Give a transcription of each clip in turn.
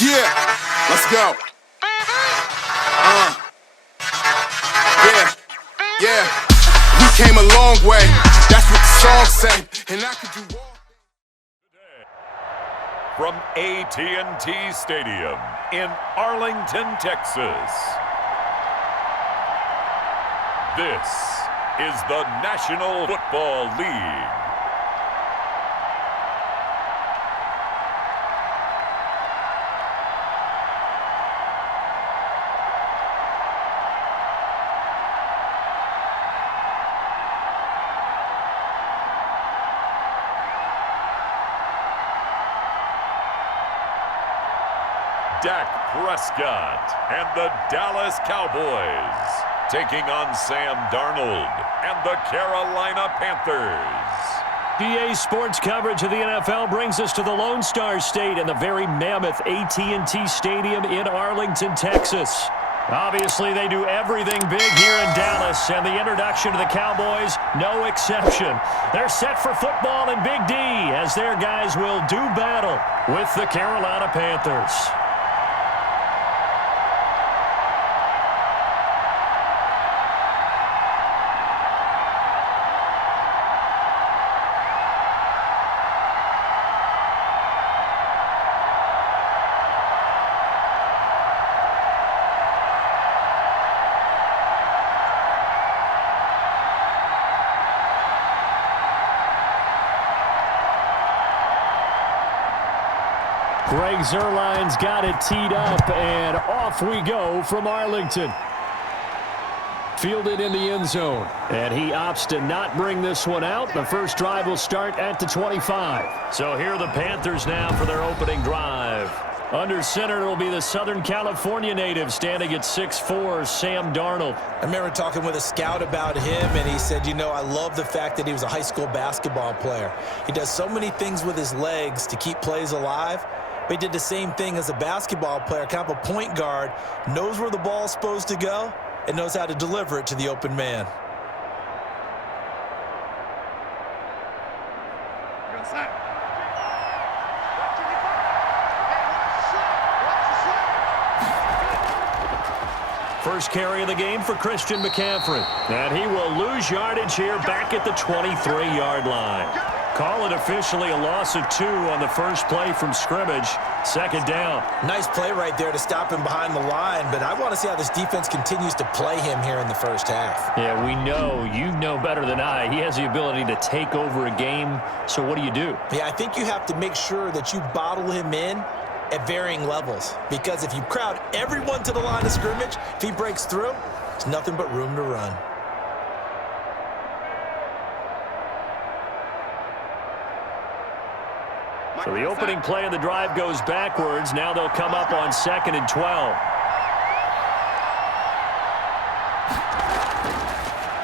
Yeah, let's go. Yeah. We came a long way. That's what the song say. And I could do all. From AT&T Stadium in Arlington, Texas. This is the National Football League. Dak Prescott and the Dallas Cowboys taking on Sam Darnold and the Carolina Panthers. PA Sports coverage of the NFL brings us to the Lone Star State and the very mammoth AT&T Stadium in Arlington, Texas. Obviously, they do everything big here in Dallas, and the introduction to the Cowboys, no exception. They're set for football in Big D as their guys will do battle with the Carolina Panthers. Greg Zuerlein's got it teed up, and off we go from Arlington. Fielded in the end zone, and he opts to not bring this one out. The first drive will start at the 25. So here are the Panthers now for their opening drive. Under center, it'll be the Southern California native standing at 6'4", Sam Darnold. I remember talking with a scout about him, and he said, you know, I love the fact that he was a high school basketball player. He does so many things with his legs to keep plays alive. But he did the same thing as a basketball player, kind of a point guard, knows where the ball's supposed to go, and knows how to deliver it to the open man. First carry of the game for Christian McCaffrey. And he will lose yardage here back at the 23-yard line. Call it officially a loss of 2 on the first play from scrimmage. Second down. Nice play right there to stop him behind the line, but I want to see how this defense continues to play him here in the first half. Yeah, we know. You know better than I. He has the ability to take over a game, so what do you do? Yeah, I think you have to make sure that you bottle him in at varying levels, because if you crowd everyone to the line of scrimmage, if he breaks through, there's nothing but room to run. So the opening play of the drive goes backwards. Now they'll come up on 2nd and 12.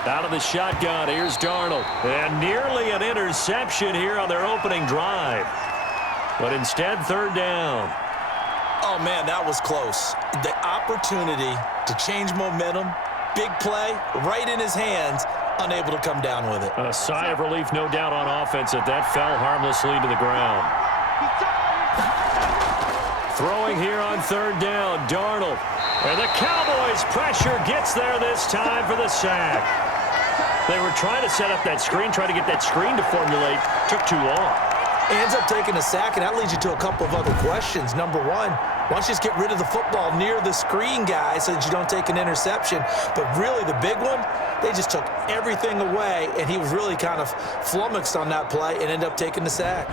Out of the shotgun, here's Darnold. And nearly an interception here on their opening drive. But instead, third down. Oh, man, that was close. The opportunity to change momentum, big play, right in his hands, unable to come down with it. A sigh of relief, no doubt, on offense that fell harmlessly to the ground. Throwing here on third down, Darnold. And the Cowboys' pressure gets there this time for the sack. They were trying to set up that screen, trying to get that screen to formulate. Took too long. He ends up taking a sack, and that leads you to a couple of other questions. Number one, why don't you just get rid of the football near the screen guy so that you don't take an interception? But really, the big one, they just took everything away, and he was really kind of flummoxed on that play and ended up taking the sack.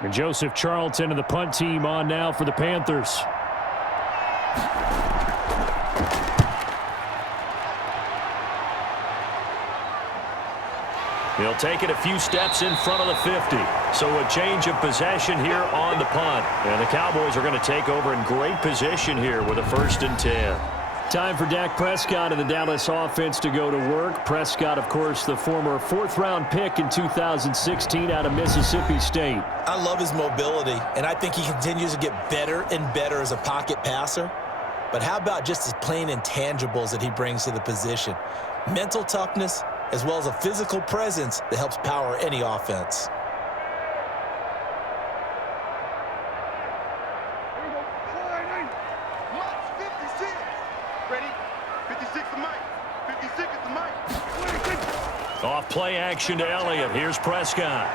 And Joseph Charlton and the punt team on now for the Panthers. He'll take it a few steps in front of the 50. So a change of possession here on the punt. And the Cowboys are going to take over in great position here with a 1st and 10. Time for Dak Prescott and the Dallas offense to go to work. Prescott, of course, the former 4th-round pick in 2016 out of Mississippi State. I love his mobility, and I think he continues to get better and better as a pocket passer. But how about just his plain intangibles that he brings to the position? Mental toughness, as well as a physical presence that helps power any offense. Off play action to Elliott. Here's Prescott.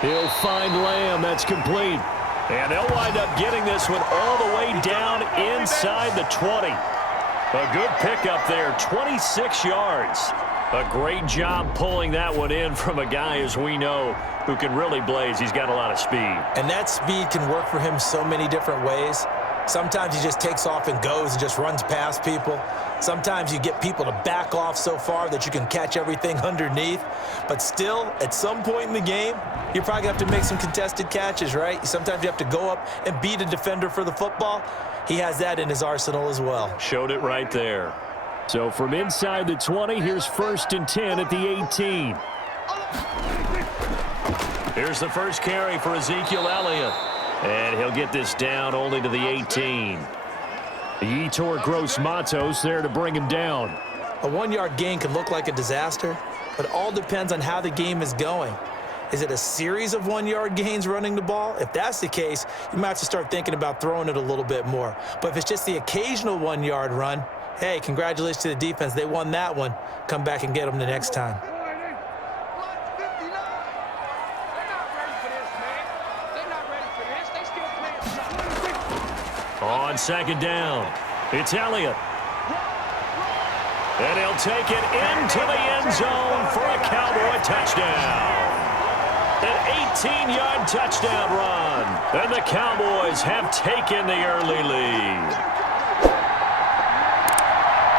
He'll find Lamb. That's complete. And they'll wind up getting this one all the way down inside the 20. A good pickup there, 26 yards. A great job pulling that one in from a guy, as we know, who can really blaze. He's got a lot of speed. And that speed can work for him so many different ways. Sometimes he just takes off and goes and just runs past people. Sometimes you get people to back off so far that you can catch everything underneath. But still, at some point in the game, you're probably going to have to make some contested catches, right? Sometimes you have to go up and beat a defender for the football. He has that in his arsenal as well. Showed it right there. So from inside the 20, here's 1st and 10 at the 18. Here's the first carry for Ezekiel Elliott. And he'll get this down only to the 18. Yetur Gross-Matos there to bring him down. A 1-yard gain can look like a disaster, but it all depends on how the game is going. Is it a series of 1-yard gains running the ball? If that's the case, you might have to start thinking about throwing it a little bit more. But if it's just the occasional 1-yard run, hey, congratulations to the defense. They won that one. Come back and get them the next time. On 2nd down, it's Elliott. And he'll take it into the end zone for a Cowboy touchdown. An 18-yard touchdown run. And the Cowboys have taken the early lead.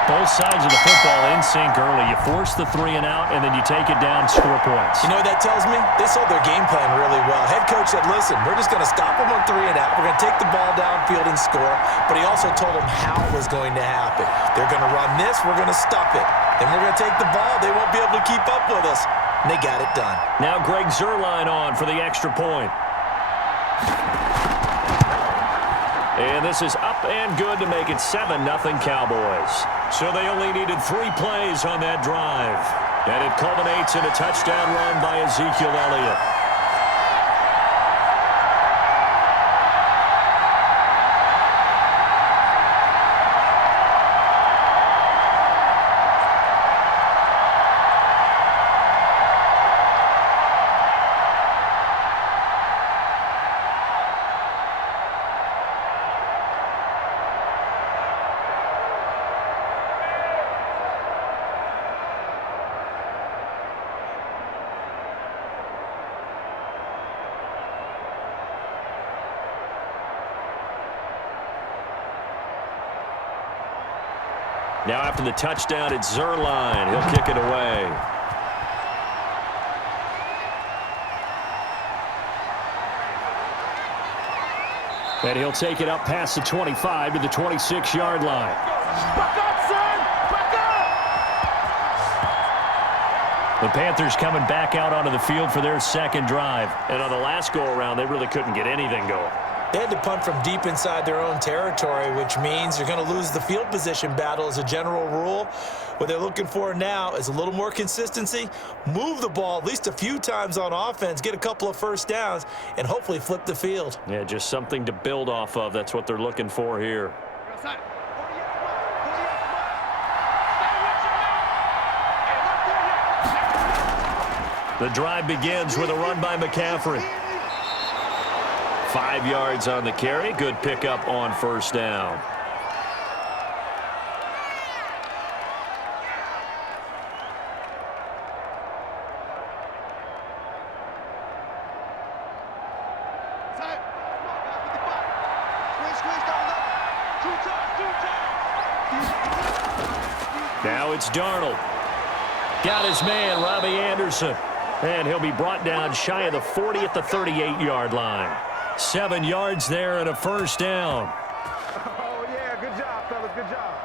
Both sides of the football in sync early. You force the 3 and out, and then you take it down, score points. You know what that tells me? They sold their game plan really well. Head coach said, listen, we're just going to stop them on 3 and out. We're going to take the ball downfield and score. But he also told them how it was going to happen. They're going to run this. We're going to stop it. Then we're going to take the ball. They won't be able to keep up with us. And they got it done. Now Greg Zuerlein on for the extra point. And this is up and good to make it 7-0 Cowboys. So they only needed 3 plays on that drive. And it culminates in a touchdown run by Ezekiel Elliott. Now after the touchdown, it's Zuerlein. He'll kick it away. And he'll take it up past the 25 to the 26-yard line. Back up, son! Back up! The Panthers coming back out onto the field for their 2nd drive. And on the last go-around, they really couldn't get anything going. They had to punt from deep inside their own territory, which means you're going to lose the field position battle as a general rule. What they're looking for now is a little more consistency, move the ball at least a few times on offense, get a couple of first downs, and hopefully flip the field. Yeah, just something to build off of. That's what they're looking for here. The drive begins with a run by McCaffrey. 5 yards on the carry. Good pickup on 1st down. Now it's Darnold. Got his man, Robbie Anderson. And he'll be brought down shy of the 40 at the 38-yard line. 7 yards there and a 1st down. Oh, yeah, good job, fellas, good job.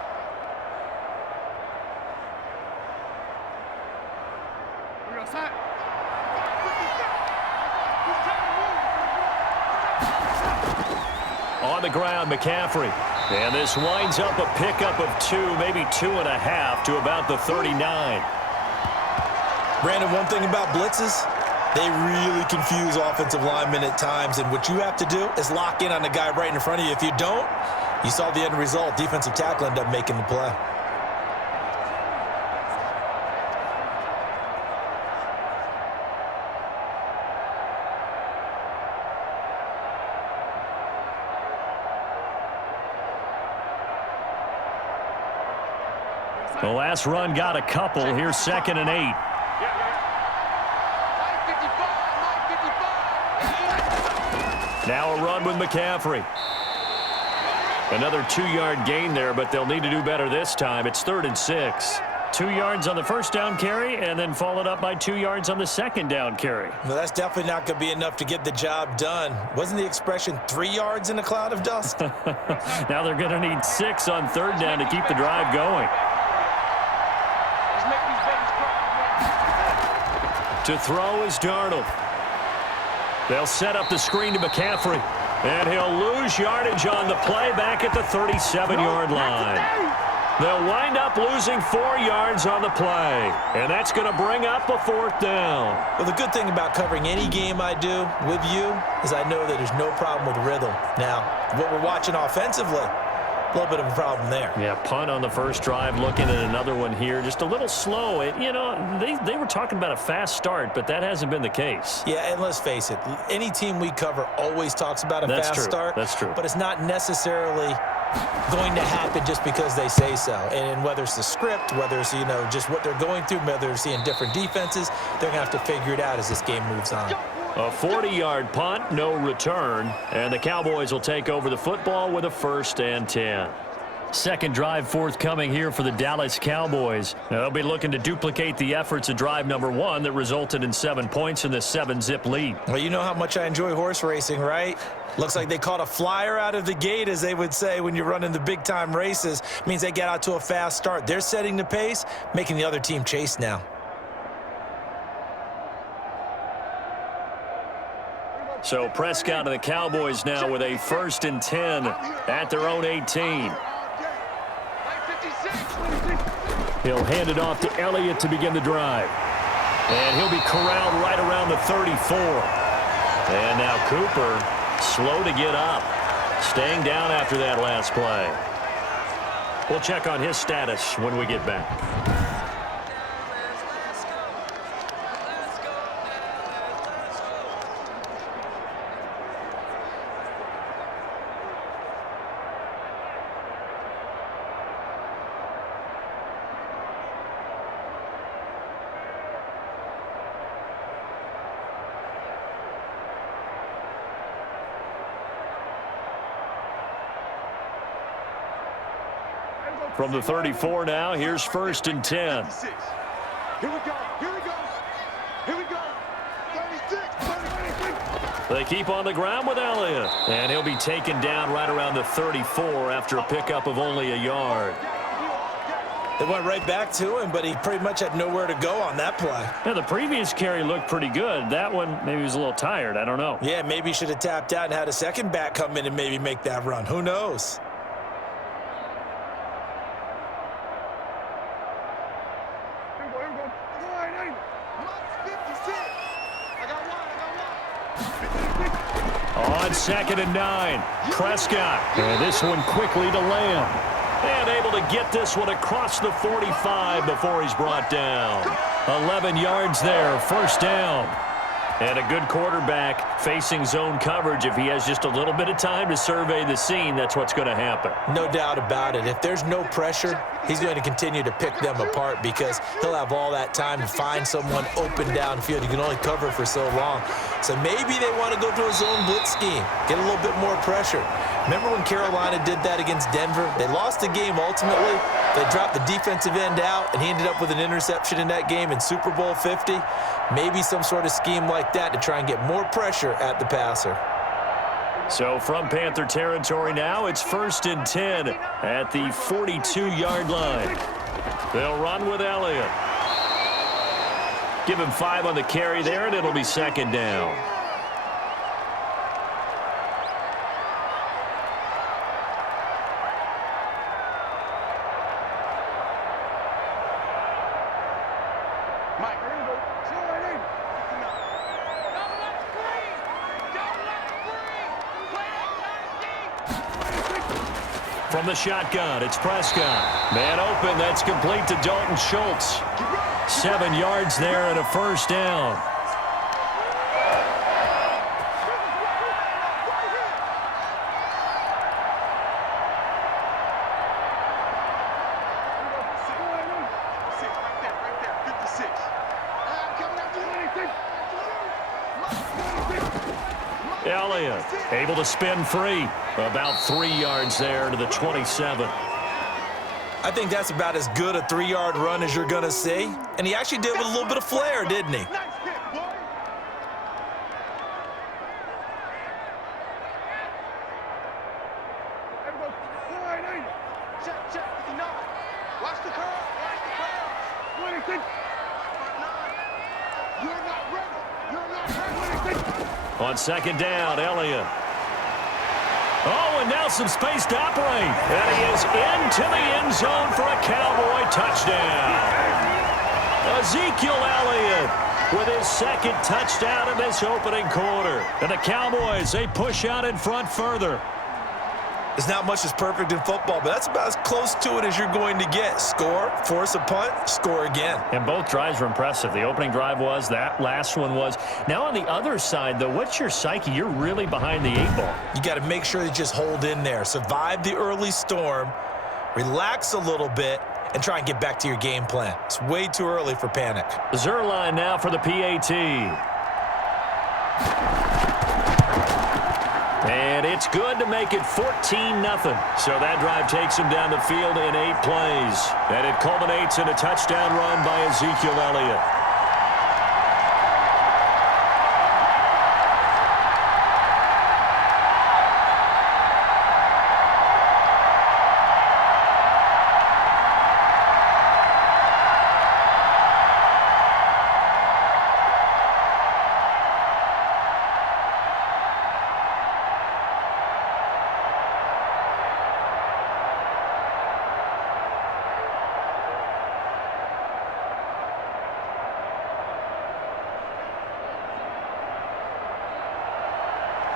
On the ground, McCaffrey. And this winds up a pickup of 2, maybe 2.5 to about the 39. Brandon, one thing about blitzes, they really confuse offensive linemen at times, and what you have to do is lock in on the guy right in front of you. If you don't, you saw the end result. Defensive tackle ended up making the play. The last run got a couple. Here's 2nd and 8. Now a run with McCaffrey. Another 2-yard gain there, but they'll need to do better this time. It's 3rd and 6. 2 yards on the first down carry, and then followed up by 2 yards on the second down carry. Well, that's definitely not going to be enough to get the job done. Wasn't the expression 3 yards in a cloud of dust? Now they're going to need 6 on 3rd down to keep the drive going. To throw is Darnold. They'll set up the screen to McCaffrey. And he'll lose yardage on the play back at the 37-yard line. They'll wind up losing 4 yards on the play. And that's going to bring up a 4th down. Well, the good thing about covering any game I do with you is I know that there's no problem with rhythm. Now, what we're watching offensively, a little bit of a problem there. Yeah, punt on the first drive, looking at another one here. Just a little slow. You know, they were talking about a fast start, but that hasn't been the case. Yeah, and let's face it, any team we cover always talks about a fast start. That's true. But it's not necessarily going to happen just because they say so. And whether it's the script, whether it's, you know, just what they're going through, whether they're seeing different defenses, they're going to have to figure it out as this game moves on. A 40-yard punt, no return, and the Cowboys will take over the football with a 1st and 10. Second drive forthcoming here for the Dallas Cowboys. They'll be looking to duplicate the efforts of drive number 1 that resulted in 7 points in the 7-zip lead. Well, you know how much I enjoy horse racing, right? Looks like they caught a flyer out of the gate, as they would say when you're running the big-time races. Means they get out to a fast start. They're setting the pace, making the other team chase now. So Prescott and the Cowboys now with a 1st and 10 at their own 18. He'll hand it off to Elliott to begin the drive. And he'll be corralled right around the 34. And now Cooper, slow to get up. Staying down after that last play. We'll check on his status when we get back. From the 34 now, here's 1st and 10. Here we go. Here we go. Here we go. 36, 36. They keep on the ground with Elliott. And he'll be taken down right around the 34 after a pickup of only a yard. They went right back to him, but he pretty much had nowhere to go on that play. Yeah, the previous carry looked pretty good. That one, maybe he was a little tired. I don't know. Yeah, maybe he should have tapped out and had a second back come in and maybe make that run. Who knows? On 2nd and 9, Prescott. And this one quickly to Lamb. And able to get this one across the 45 before he's brought down. 11 yards there, 1st down. And a good quarterback facing zone coverage. If he has just a little bit of time to survey the scene, that's what's going to happen. No doubt about it. If there's no pressure, he's going to continue to pick them apart because he'll have all that time to find someone open downfield. You can only cover for so long. So maybe they want to go to a zone blitz scheme, get a little bit more pressure. Remember when Carolina did that against Denver? They lost the game ultimately. They dropped the defensive end out, and he ended up with an interception in that game in Super Bowl 50. Maybe some sort of scheme like that to try and get more pressure at the passer. So from Panther territory now, it's 1st and 10 at the 42-yard line. They'll run with Elliott. Give him 5 on the carry there, and it'll be 2nd down. Mike, here we go. Slide in. Don't let it breathe! Don't let it breathe! Play that time deep! From the shotgun, it's Prescott. Man open, that's complete to Dalton Schultz. 7 yards there and a first down. Elliott able to spin free. About 3 yards there to the 27. I think that's about as good a 3-yard run as you're going to see. And he actually did with a little bit of flair, didn't he? Nice hit, boy. Everybody, slide in. Check, check. 59. Watch the curl. Watch the curl. 26. Front 9. You're not ready. You're not ready. 26. On second down, Elliott. Oh, and now some space to operate. And he is into the end zone for a Cowboy touchdown. Ezekiel Elliott with his second touchdown in this opening quarter. And the Cowboys, they push out in front further. There's not much that's perfect in football, but that's about as close to it as you're going to get. Score, force a punt, score again. And both drives were impressive. The opening drive was, that last one was. Now on the other side, though, what's your psyche? You're really behind the 8 ball. You got to make sure you just hold in there. Survive the early storm, relax a little bit, and try and get back to your game plan. It's way too early for panic. Zerline now for the PAT. And it's good to make it 14-0. So that drive takes him down the field in 8 plays. And it culminates in a touchdown run by Ezekiel Elliott.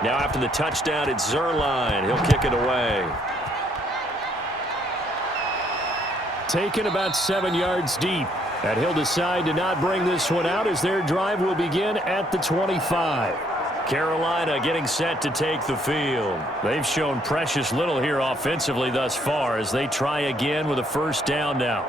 Now after the touchdown, it's Zerline. He'll kick it away. Taken about 7 yards deep. And he'll decide to not bring this one out as their drive will begin at the 25. Carolina getting set to take the field. They've shown precious little here offensively thus far as they try again with a first down now.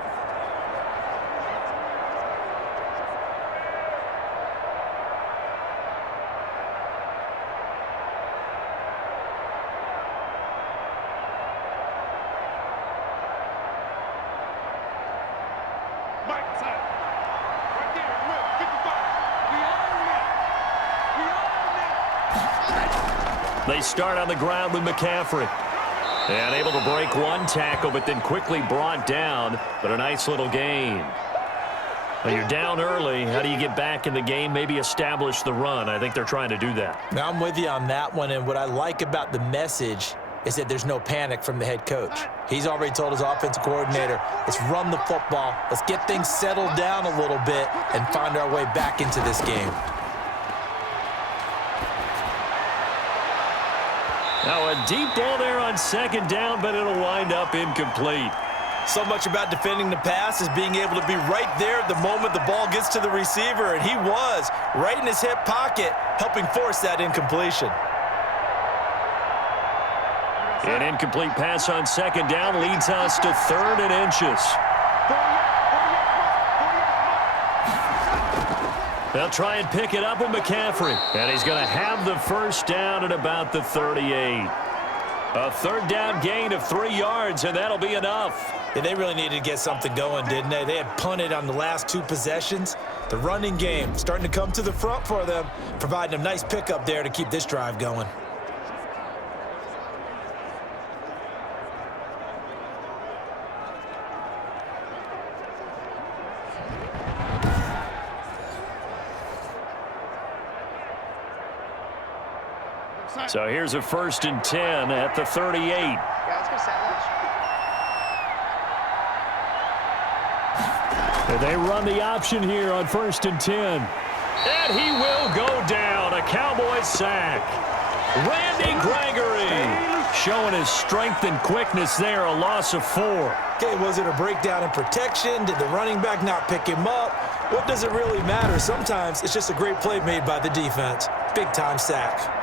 They start on the ground with McCaffrey. And able to break one tackle, but then quickly brought down. But a nice little gain. Well, you're down early. How do you get back in the game? Maybe establish the run. I think they're trying to do that. Now, I'm with you on that one. And what I like about the message is that there's no panic from the head coach. He's already told his offensive coordinator, let's run the football. Let's get things settled down a little bit and find our way back into this game. Now a deep ball there on second down, but it'll wind up incomplete. So much about defending the pass is being able to be right there at the moment the ball gets to the receiver, and he was right in his hip pocket, helping force that incompletion. An incomplete pass on second down leads us to 3rd and inches. They'll try and pick it up with McCaffrey. And he's going to have the first down at about the 38. A 3rd down gain of 3 yards, and that'll be enough. Yeah, they really needed to get something going, didn't they? They had punted on the last 2 possessions. The running game starting to come to the front for them, providing a nice pickup there to keep this drive going. So here's a 1st and 10 at the 38. Yeah, let's go sandwich. And they run the option here on 1st and 10. And he will go down. A Cowboys sack. Randy Gregory showing his strength and quickness there, a loss of 4. Okay, was it a breakdown in protection? Did the running back not pick him up? What does it really matter? Sometimes it's just a great play made by the defense. Big-time sack.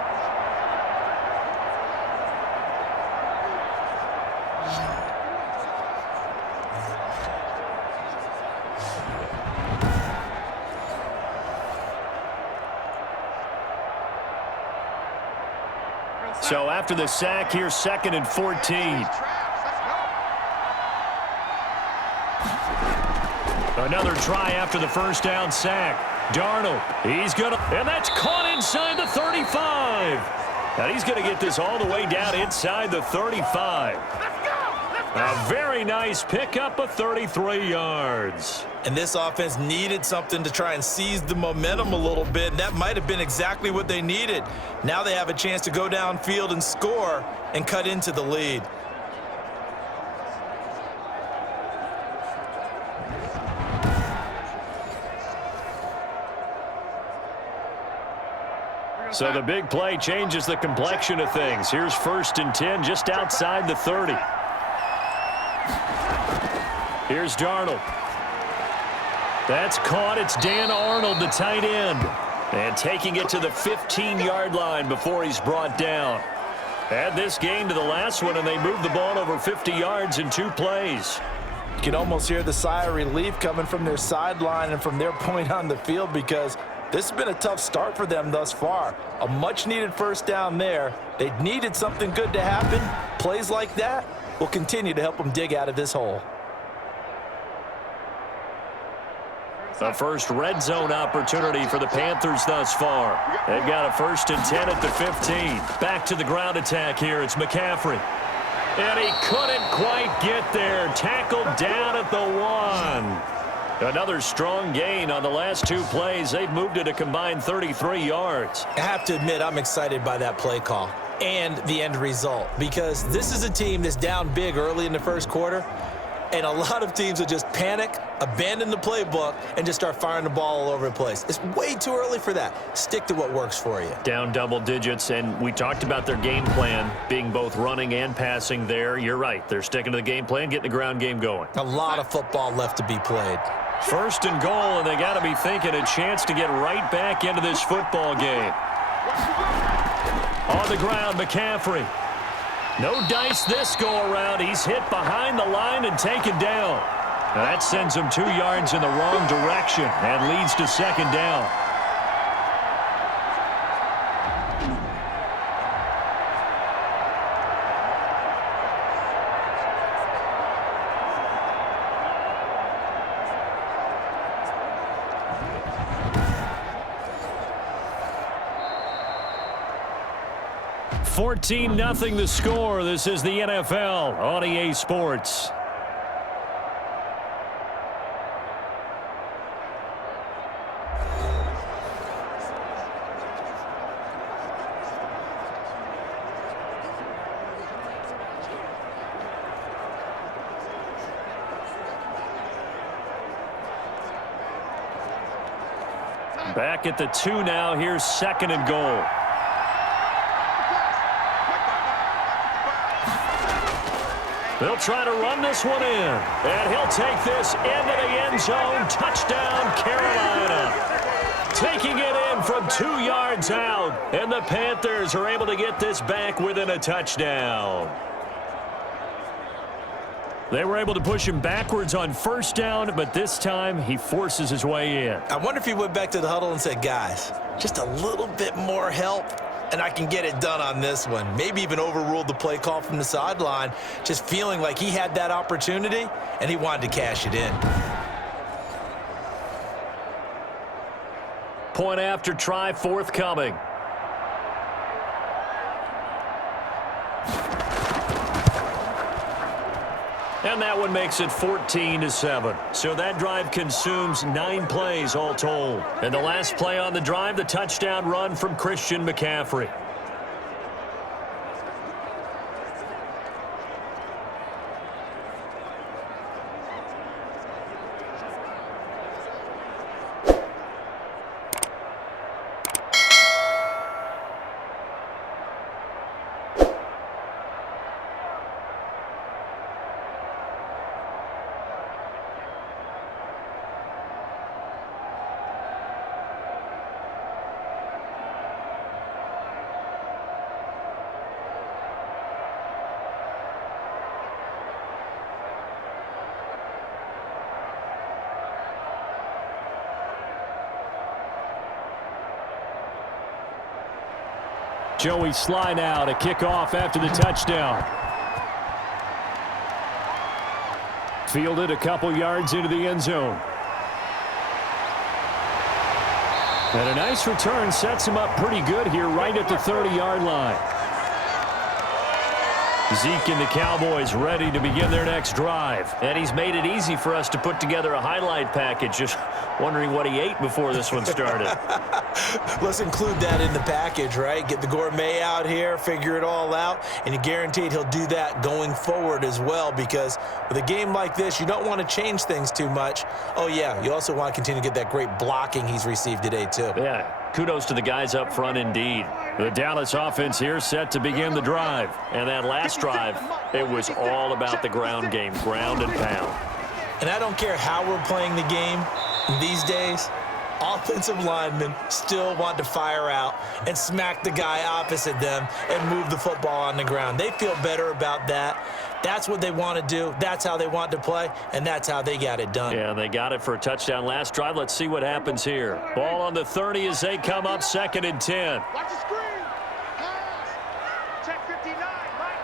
So after the sack, here's 2nd and 14. Another try after the first down sack. Darnold, he's going to, and that's caught inside the 35. And he's going to get this all the way down inside the 35. A very nice pickup of 33 yards. And this offense needed something to try and seize the momentum a little bit, and that might have been exactly what they needed. Now they have a chance to go downfield and score and cut into the lead. So the big play changes the complexion of things. Here's 1st and 10 just outside the 30. Here's Darnold. That's caught. It's Dan Arnold, the tight end. And taking it to the 15-yard line before he's brought down. Add this game to the last one, and they moved the ball over 50 yards in 2 plays. You can almost hear the sigh of relief coming from their sideline and from their point on the field, because this has been a tough start for them thus far. A much-needed first down there. They needed something good to happen. Plays like that will continue to help them dig out of this hole. The first red zone opportunity for the Panthers thus far. They've got a 1st and 10 at the 15. Back to the ground attack here. It's McCaffrey. And he couldn't quite get there. Tackled down at the 1. Another strong gain on the last 2 plays. They've moved it a combined 33 yards. I have to admit, I'm excited by that play call and the end result, because this is a team that's down big early in the first quarter, and a lot of teams will just panic, abandon the playbook, and just start firing the ball all over the place. It's way too early for that. Stick to what works for you. Down double digits, and we talked about their game plan being both running and passing there. You're right. They're sticking to the game plan, getting the ground game going. A lot of football left to be played. 1st and goal, and they got to be thinking a chance to get right back into this football game. On the ground, McCaffrey. No dice this go-around. He's hit behind the line and taken down. Now that sends him 2 yards in the wrong direction and leads to 2nd down. $14-0 the score. This is the NFL on EA Sports. Back at the 2 now. Here's 2nd and goal. They'll try to run this one in, and he'll take this into the end zone. Touchdown, Carolina. Taking it in from 2 yards out, and the Panthers are able to get this back within a touchdown. They were able to push him backwards on 1st down, but this time he forces his way in. I wonder if he went back to the huddle and said, guys, just a little bit more help, and I can get it done on this one. Maybe even overruled the play call from the sideline, just feeling like he had that opportunity, and he wanted to cash it in. Point after try forthcoming. And that one makes it 14-7. So that drive consumes 9 plays all told. And the last play on the drive, the touchdown run from Christian McCaffrey. Joey Sly now to kick off after the touchdown. Fielded a couple yards into the end zone. And a nice return sets him up pretty good here right at the 30-yard line. Zeke and the Cowboys ready to begin their next drive. And he's made it easy for us to put together a highlight package. Just wondering what he ate before this one started. Let's include that in the package, right? Get the gourmet out here, figure it all out, and you're guaranteed he'll do that going forward as well, because with a game like this, you don't want to change things too much. Oh, yeah, you also want to continue to get that great blocking he's received today, too. Yeah, kudos to the guys up front indeed. The Dallas offense here set to begin the drive. And that last drive, it was all about the ground game, ground and pound. And I don't care how we're playing the game these days, offensive linemen still want to fire out and smack the guy opposite them and move the football on the ground. They feel better about that. That's what they want to do. That's how they want to play, and that's how they got it done. Yeah, they got it for a touchdown last drive. Let's see what happens here. Ball on the 30 as they come up 2nd and 10. Watch the screen. Pass. Check 59. Right.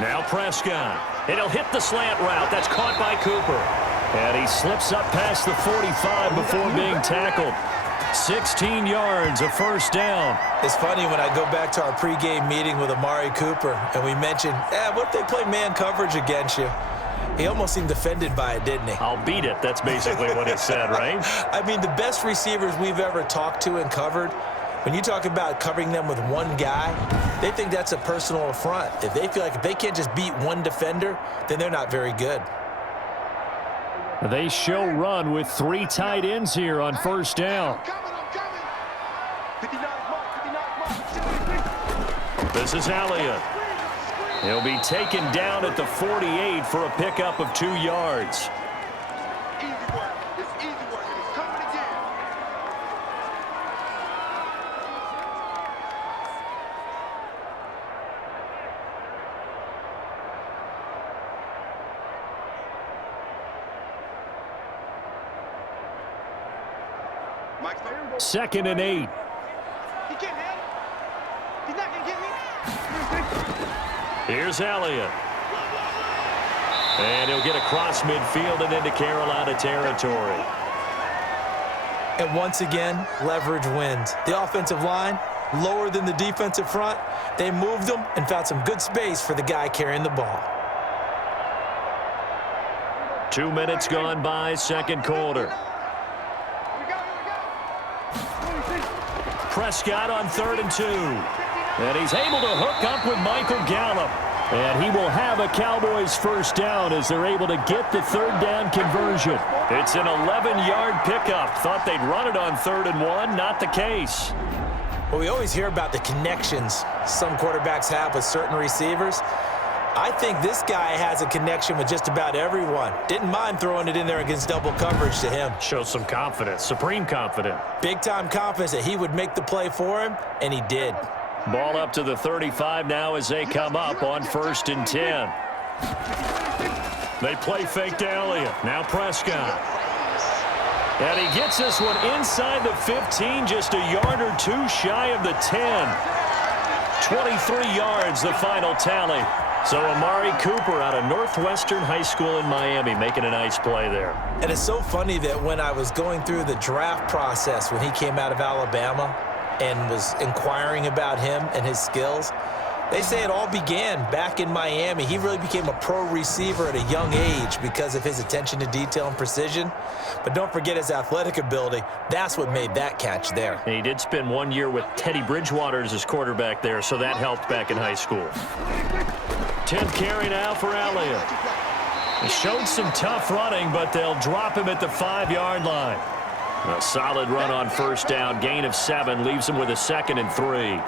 Now Prescott. And he'll hit the slant route. That's caught by Cooper. And he slips up past the 45 before being tackled. 16 yards, a first down. It's funny when I go back to our pregame meeting with Amari Cooper, and we mentioned, what if they play man coverage against you? He almost seemed offended by it, didn't he? I'll beat it. That's basically what he said, right? I mean, the best receivers we've ever talked to and covered, when you talk about covering them with one guy, they think that's a personal affront. If they feel like if they can't just beat one defender, then they're not very good. They show run with 3 tight ends here on first down. I'm coming. 59 mark. This is Elliott. He'll be taken down at the 48 for a pickup of 2 yards. Easy work. It's easy work, and it's coming again. Mike's there. 2nd and 8. He can't handle it. He's not going to get me. Here's Elliott. And he'll get across midfield and into Carolina territory. And once again, leverage wins. The offensive line, lower than the defensive front. They moved them and found some good space for the guy carrying the ball. 2 minutes gone by, second quarter. Prescott on 3rd and 2. And he's able to hook up with Michael Gallup. And he will have a Cowboys first down as they're able to get the 3rd down conversion. It's an 11-yard pickup. Thought they'd run it on 3rd and 1. Not the case. Well, we always hear about the connections some quarterbacks have with certain receivers. I think this guy has a connection with just about everyone. Didn't mind throwing it in there against double coverage to him. Shows some confidence, supreme confidence. Big-time confidence that he would make the play for him, and he did. Ball up to the 35 now as they come up on 1st and 10. They play fake to Elliott. Now Prescott. And he gets this one inside the 15, just a yard or 2 shy of the 10. 23 yards, the final tally. So Amari Cooper out of Northwestern High School in Miami making a nice play there. And it's so funny that when I was going through the draft process when he came out of Alabama and was inquiring about him and his skills, they say it all began back in Miami. He really became a pro receiver at a young age because of his attention to detail and precision. But don't forget his athletic ability. That's what made that catch there. And he did spend 1 year with Teddy Bridgewater as his quarterback there, so that helped back in high school. 10th carry now for Elliott. He showed some tough running, but they'll drop him at the 5-yard line. A solid run on first down. Gain of 7 leaves him with a 2nd and 3.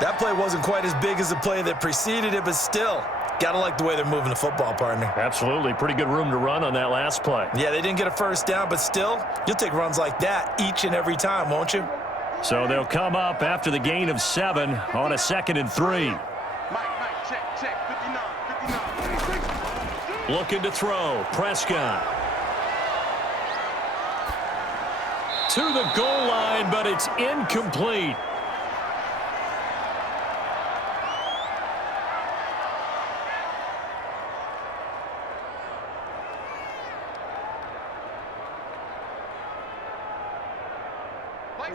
That play wasn't quite as big as the play that preceded it, but still, gotta like the way they're moving the football, partner. Absolutely. Pretty good room to run on that last play. Yeah, they didn't get a first down, but still, you'll take runs like that each and every time, won't you? So they'll come up after the gain of 7 on a 2nd and 3. Mike, check. 59. Looking to throw. Prescott. To the goal line, but it's incomplete.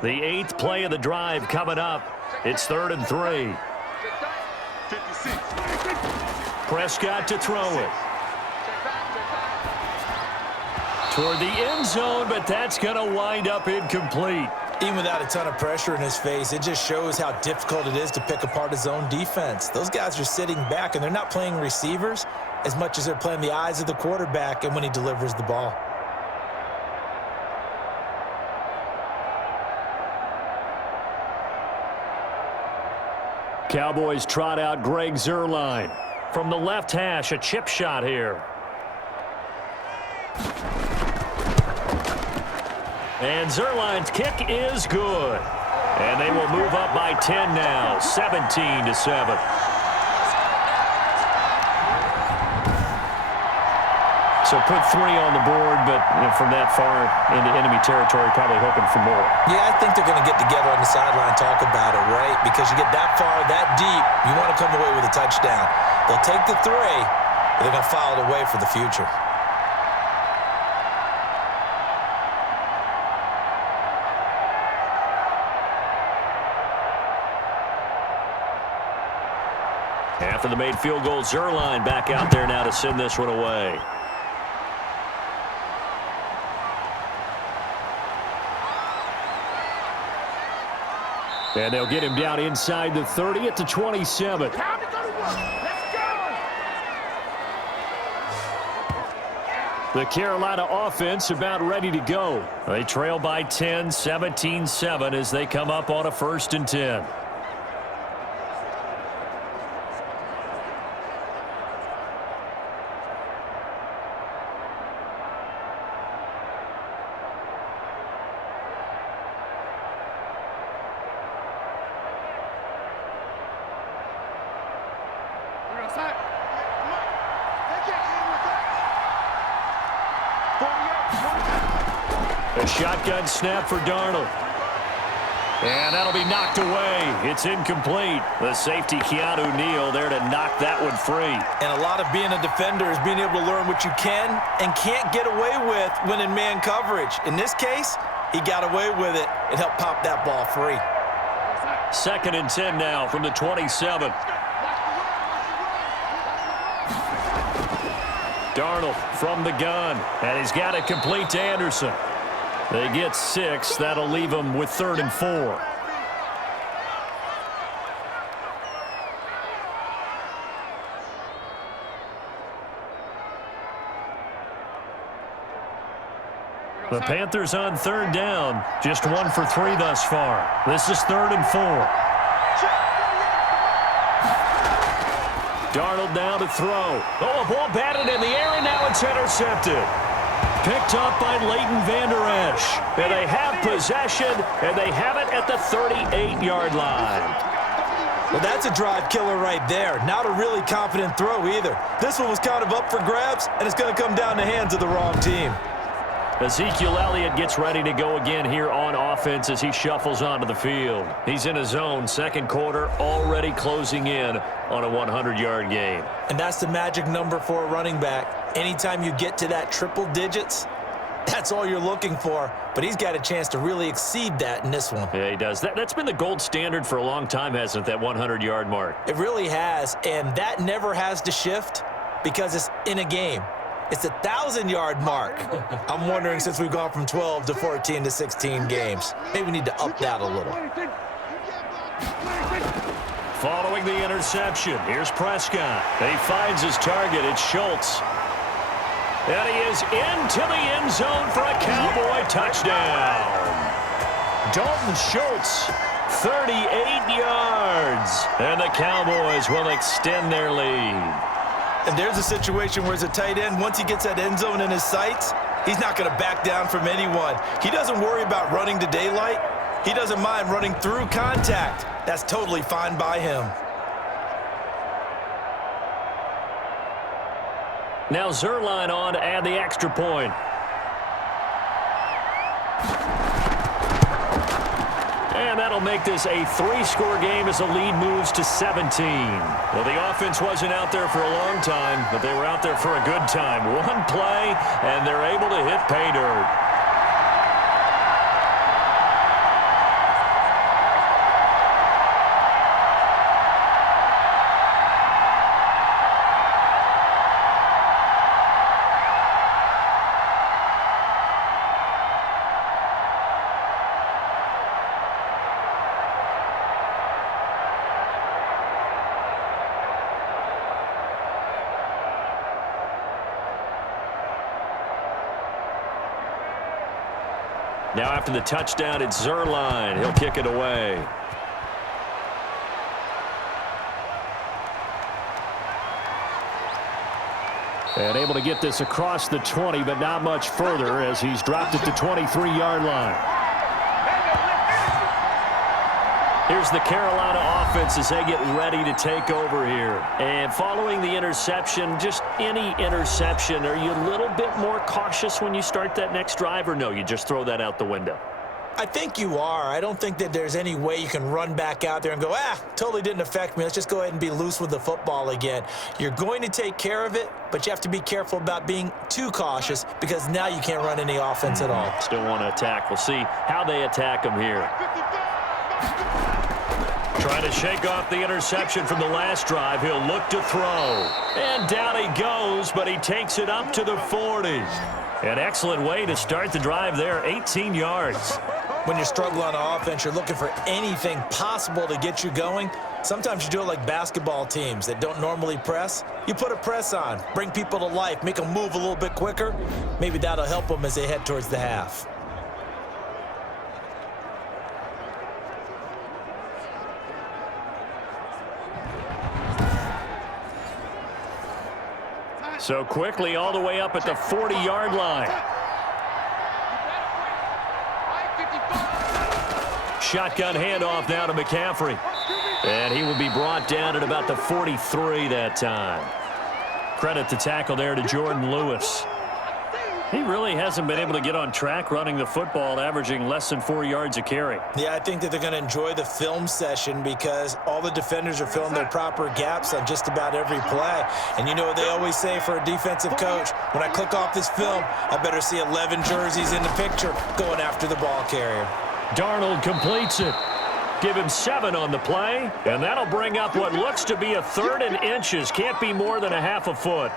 The 8th play of the drive coming up. It's 3rd and 3. 56. Prescott to throw it. Toward the end zone, but that's going to wind up incomplete. Even without a ton of pressure in his face, it just shows how difficult it is to pick apart his own defense. Those guys are sitting back, and they're not playing receivers as much as they're playing the eyes of the quarterback and when he delivers the ball. Cowboys trot out Greg Zuerlein. From the left hash, a chip shot here. And Zuerlein's kick is good. And they will move up by 10 now, 17-7. So put 3 on the board, but from that far into enemy territory, probably hoping for more. Yeah, I think they're going to get together on the sideline, talk about it, right? Because you get that far, that deep, you want to come away with a touchdown. They'll take the 3, but they're going to file it away for the future. After the made field goal, Zuerlein back out there now to send this one away. And they'll get him down inside the 30 at the 27. Time to go to work. Let's go. The Carolina offense about ready to go. They trail by 10, 17-7 as they come up on a 1st and 10. A shotgun snap for Darnold. And that'll be knocked away. It's incomplete. The safety, Keanu Neal, there to knock that one free. And a lot of being a defender is being able to learn what you can and can't get away with when in man coverage. In this case, he got away with it and helped pop that ball free. 2nd and 10 now from the 27. Darnold from the gun, and he's got it complete to Anderson. They get 6. That'll leave them with 3rd and 4. The Panthers on 3rd down. Just 1 for 3 thus far. This is 3rd and 4. Darnold now to throw. Oh, a ball batted in the air, and now it's intercepted. Picked up by Leighton Vander Esch. And they have possession, and they have it at the 38-yard line. Well, that's a drive killer right there. Not a really confident throw either. This one was kind of up for grabs, and it's going to come down the hands of the wrong team. Ezekiel Elliott gets ready to go again here on offense as he shuffles onto the field. He's in his zone, 2nd quarter, already closing in on a 100-yard game. And that's the magic number for a running back. Anytime you get to that triple digits, that's all you're looking for. But he's got a chance to really exceed that in this one. Yeah, he does. That's been the gold standard for a long time, hasn't it, that 100-yard mark? It really has, and that never has to shift because it's in a game. It's a 1,000-yard mark. I'm wondering, since we've gone from 12 to 14 to 16 games, maybe we need to up that a little. Following the interception, here's Prescott. He finds his target. It's Schultz. And he is into the end zone for a Cowboy touchdown. Dalton Schultz, 38 yards. And the Cowboys will extend their lead. And there's a situation where as a tight end, once he gets that end zone in his sights, he's not going to back down from anyone. He doesn't worry about running to daylight. He doesn't mind running through contact. That's totally fine by him. Now Zuerlein on to add the extra point. And that'll make this a 3-score game as the lead moves to 17. Well, the offense wasn't out there for a long time, but they were out there for a good time. One play, and they're able to hit pay dirt. Now after the touchdown, it's Zerline. He'll kick it away. And able to get this across the 20, but not much further as he's dropped it to 23-yard line. Here's the Carolina offense as they get ready to take over here. And following the interception, just any interception, are you a little bit more cautious when you start that next drive, or no, you just throw that out the window? I think you are. I don't think that there's any way you can run back out there and go, totally didn't affect me. Let's just go ahead and be loose with the football again. You're going to take care of it, but you have to be careful about being too cautious because now you can't run any offense at all. Still want to attack. We'll see how they attack him here. Trying to shake off the interception from the last drive. He'll look to throw. And down he goes, but he takes it up to the 40. An excellent way to start the drive there, 18 yards. When you're struggling on offense, you're looking for anything possible to get you going. Sometimes you do it like basketball teams that don't normally press. You put a press on, bring people to life, make them move a little bit quicker. Maybe that'll help them as they head towards the half. So quickly all the way up at the 40-yard line. Shotgun handoff now to McCaffrey. And he will be brought down at about the 43 that time. Credit the tackle there to Jordan Lewis. He really hasn't been able to get on track running the football, averaging less than 4 yards a carry. Yeah, I think that they're going to enjoy the film session because all the defenders are filling their proper gaps on just about every play. And you know what they always say for a defensive coach? When I click off this film, I better see 11 jerseys in the picture going after the ball carrier. Darnold completes it. Give him 7 on the play, and that'll bring up what looks to be a 3rd and inches. Can't be more than a half a foot.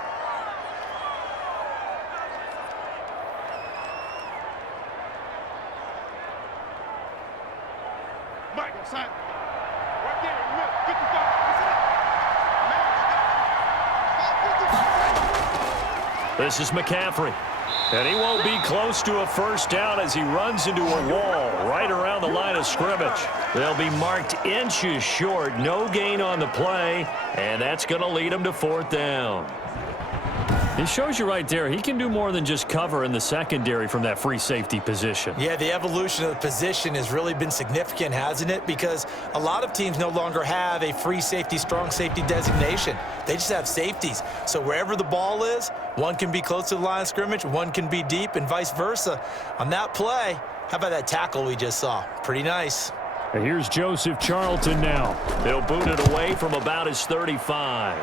This is McCaffrey. And he won't be close to a first down as he runs into a wall right around the line of scrimmage. They'll be marked inches short. No gain on the play, and that's going to lead him to 4th down. He shows you right there, he can do more than just cover in the secondary from that free safety position. Yeah, the evolution of the position has really been significant, hasn't it? Because a lot of teams no longer have a free safety, strong safety designation. They just have safeties. So wherever the ball is, one can be close to the line of scrimmage, one can be deep, and vice versa. On that play, how about that tackle we just saw? Pretty nice. And here's Joseph Charlton now. He'll boot it away from about his 35.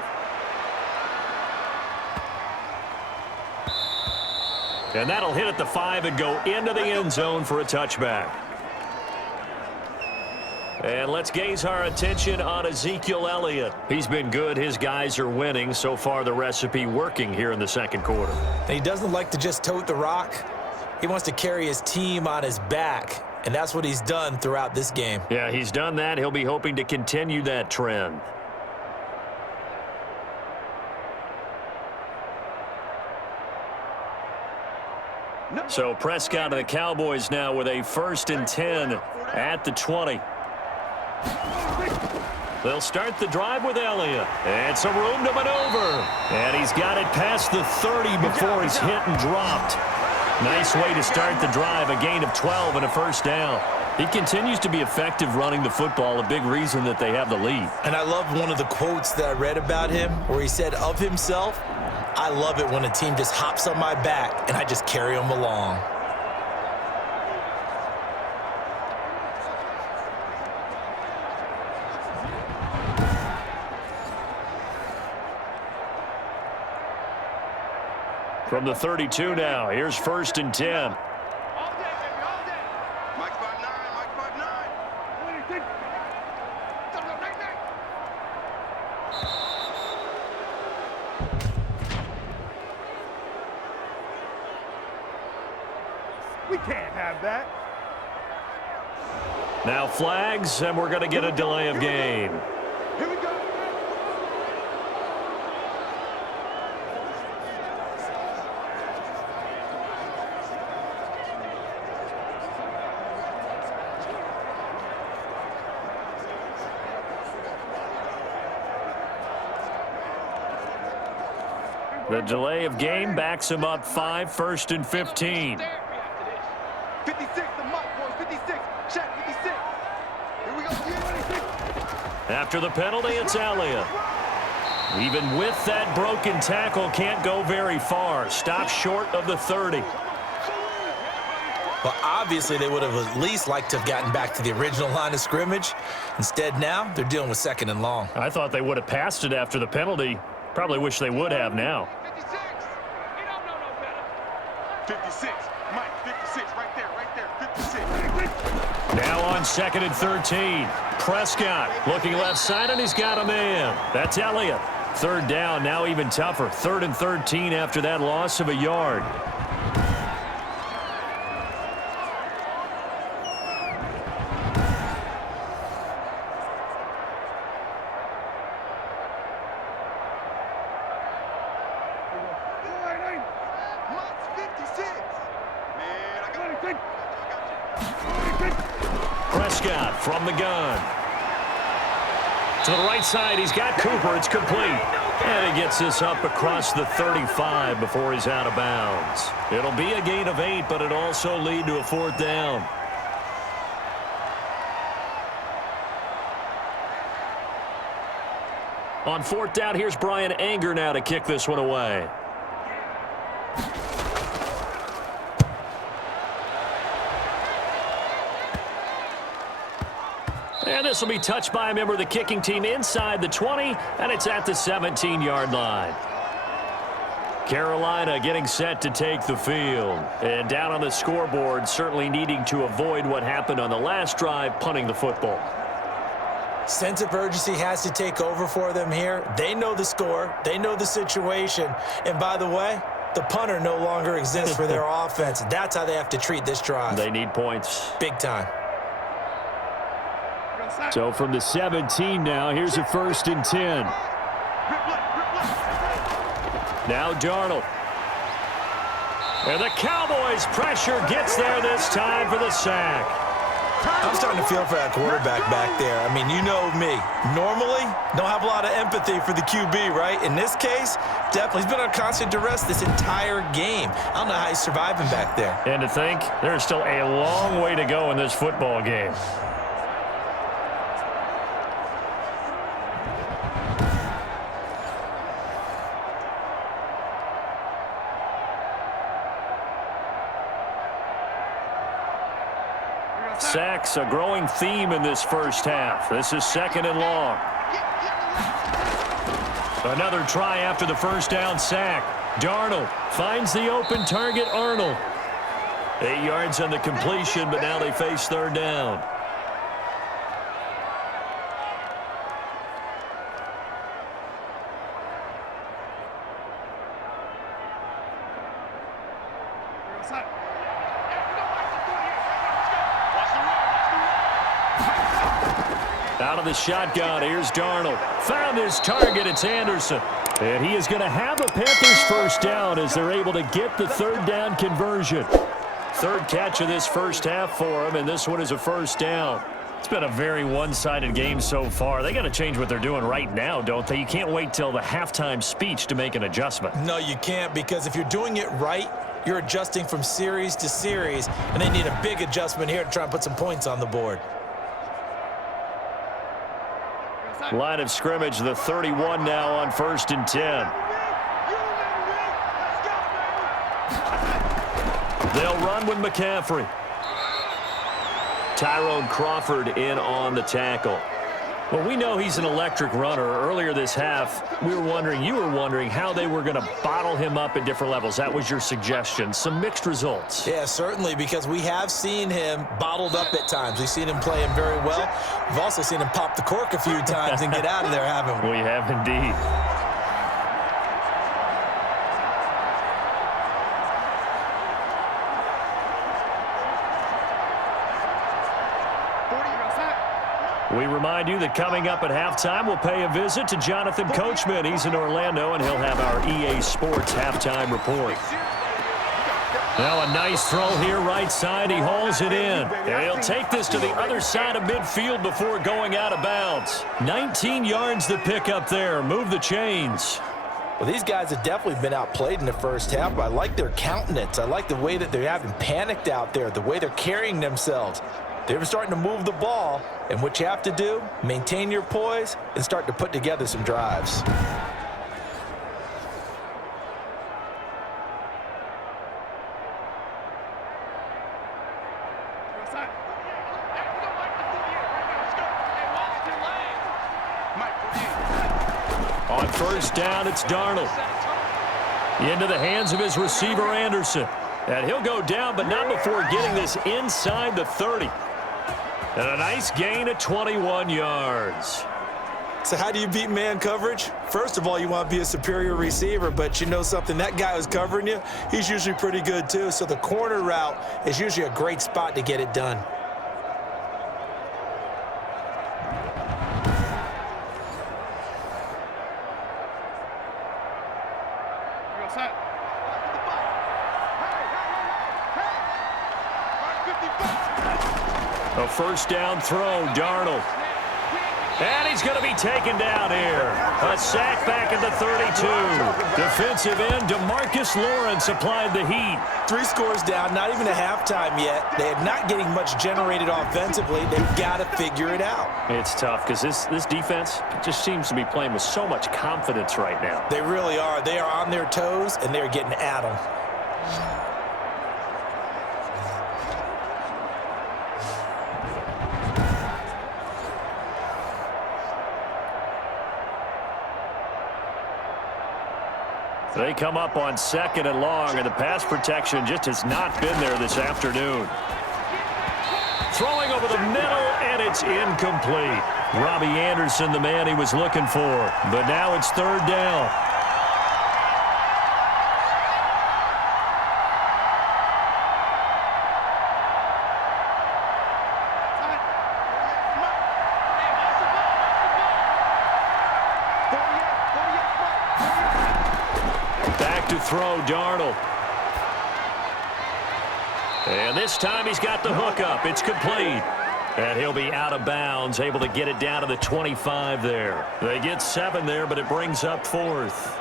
And that'll hit at the 5 and go into the end zone for a touchback. And let's gaze our attention on Ezekiel Elliott. He's been good. His guys are winning. So far, the recipe working here in the second quarter. And he doesn't like to just tote the rock. He wants to carry his team on his back. And that's what he's done throughout this game. Yeah, he's done that. He'll be hoping to continue that trend. So Prescott and the Cowboys now with a 1st and 10 at the 20. They'll start the drive with Elliott. And some room to maneuver. And he's got it past the 30 before he's hit and dropped. Nice way to start the drive, a gain of 12 and a 1st down. He continues to be effective running the football, a big reason that they have the lead. And I love one of the quotes that I read about him where he said of himself, I love it when a team just hops on my back and I just carry them along. From the 32 now, here's 1st and 10. All day, baby, all day. Mike 5'9", Mike 5'9". We can't have that. Now flags, and we're going to get a delay of game. Here we go. The delay of game backs him up 5, 1st and 15. 56, the mark, boys. 56. Check, 56. Here we go. 26. After the penalty, it's Elliott. Even with that broken tackle, can't go very far. Stops short of the 30. Well, obviously, they would have at least liked to have gotten back to the original line of scrimmage. Instead, now, they're dealing with 2nd and long. I thought they would have passed it after the penalty. Probably wish they would have now. 56. You don't know no better. 56. Mike, 56. Right there. 56. Now on 2nd and 13. Prescott looking left side, and he's got a man. That's Elliott. 3rd down, now even tougher. 3rd and 13 after that loss of a yard. Prescott from the gun. To the right side, he's got Cooper. It's complete. And he gets this up across the 35 before he's out of bounds. It'll be a gain of 8, but it'll also lead to a 4th down. On 4th down, here's Brian Anger now to kick this one away. And this will be touched by a member of the kicking team inside the 20, and it's at the 17-yard line. Carolina getting set to take the field. And down on the scoreboard, certainly needing to avoid what happened on the last drive, punting the football. Sense of urgency has to take over for them here. They know the score. They know the situation. And by the way, the punter no longer exists for their offense. That's how they have to treat this drive. They need points. Big time. So from the 17 now, here's a 1st and 10. Now Darnold. And the Cowboys pressure gets there this time for the sack. I'm starting to feel for that quarterback back there. I mean, you know me. Normally, don't have a lot of empathy for the QB, right? In this case, definitely. He's been on constant duress this entire game. I don't know how he's surviving back there. And to think, there's still a long way to go in this football game. Sacks, a growing theme in this first half. This is 2nd and long. Another try after the first down sack. Darnold finds the open target, Arnold. 8 yards on the completion, but now they face 3rd down. Out of the shotgun, here's Darnold. Found his target, it's Anderson. And he is going to have a Panthers 1st down as they're able to get the 3rd down conversion. 3rd catch of this first half for him, and this one is a 1st down. It's been a very one-sided game so far. They got to change what they're doing right now, don't they? You can't wait till the halftime speech to make an adjustment. No, you can't, because if you're doing it right, you're adjusting from series to series, and they need a big adjustment here to try and put some points on the board. Line of scrimmage, the 31 now on 1st and 10. They'll run with McCaffrey. Tyrone Crawford in on the tackle. Well, we know he's an electric runner. Earlier this half, you were wondering how they were going to bottle him up at different levels. That was your suggestion. Some mixed results. Yeah, certainly, because we have seen him bottled up at times. We've seen him play him very well. We've also seen him pop the cork a few times and get out of there, haven't we? We have indeed. We remind you that coming up at halftime, we'll pay a visit to Jonathan Coachman. He's in Orlando, and he'll have our EA Sports halftime report. Now a nice throw here, right side. He hauls it in. And he'll take this to the other side of midfield before going out of bounds. 19 yards to pick up there. Move the chains. Well, these guys have definitely been outplayed in the first half, but I like their countenance. I like the way that they haven't panicked out there, the way they're carrying themselves. They're starting to move the ball, and what you have to do, maintain your poise and start to put together some drives. On first down, it's Darnold. Into the hands of his receiver, Anderson. And he'll go down, but not before getting this inside the 30. And a nice gain of 21 yards. So how do you beat man coverage? First of all, you want to be a superior receiver, but you know something, that guy who's covering you, he's usually pretty good too. So the corner route is usually a great spot to get it done. A first down throw, Darnold. And he's going to be taken down here. A sack back at the 32. Defensive end, DeMarcus Lawrence applied the heat. 3 scores down, not even a halftime yet. They're not getting much generated offensively. They've got to figure it out. It's tough because this defense just seems to be playing with so much confidence right now. They really are. They are on their toes, and they're getting at them. They come up on second and long, and the pass protection just has not been there this afternoon. Throwing over the middle, and it's incomplete. Robbie Anderson, the man he was looking for, but now it's third down. Throw, Darnold. And this time he's got the hook up. It's complete. And he'll be out of bounds, able to get it down to the 25 there. They get 7 there, but it brings up 4th.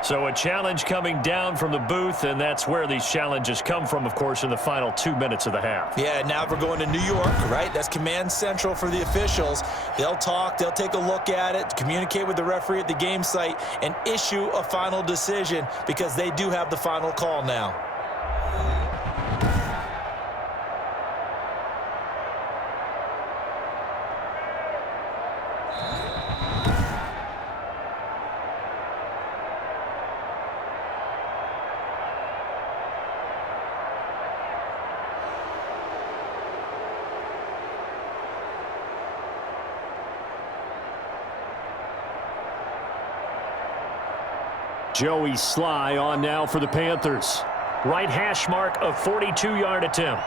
So a challenge coming down from the booth, and that's where these challenges come from, of course, in the final 2 minutes of the half. Yeah, now we're going to New York, right? That's command central for the officials. They'll talk, they'll take a look at it, communicate with the referee at the game site, and issue a final decision because they do have the final call now. Joey Sly on now for the Panthers. Right hash mark, a 42-yard attempt.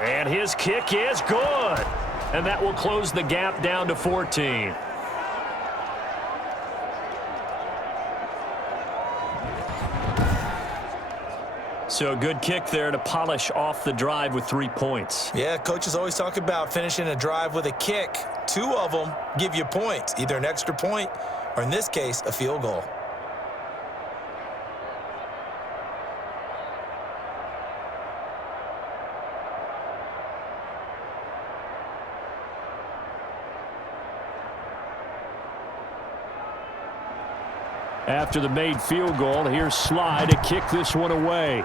And his kick is good. And that will close the gap down to 14. So a good kick there to polish off the drive with 3 points. Yeah, coaches always talk about finishing a drive with a kick. 2 of them give you points, either an extra point or, in this case, a field goal. After the made field goal, here's Sly to kick this one away.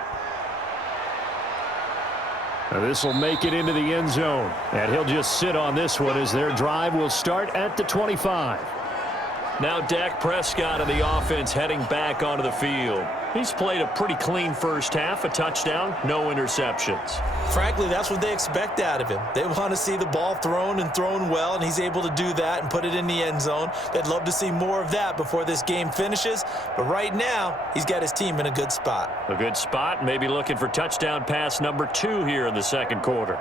Now this will make it into the end zone, and he'll just sit on this one as their drive will start at the 25. Now Dak Prescott of the offense heading back onto the field. He's played a pretty clean first half, a touchdown, no interceptions. Frankly, that's what they expect out of him. They want to see the ball thrown and thrown well, and he's able to do that and put it in the end zone. They'd love to see more of that before this game finishes, but right now, he's got his team in a good spot. A good spot, maybe looking for touchdown pass number 2 here in the second quarter.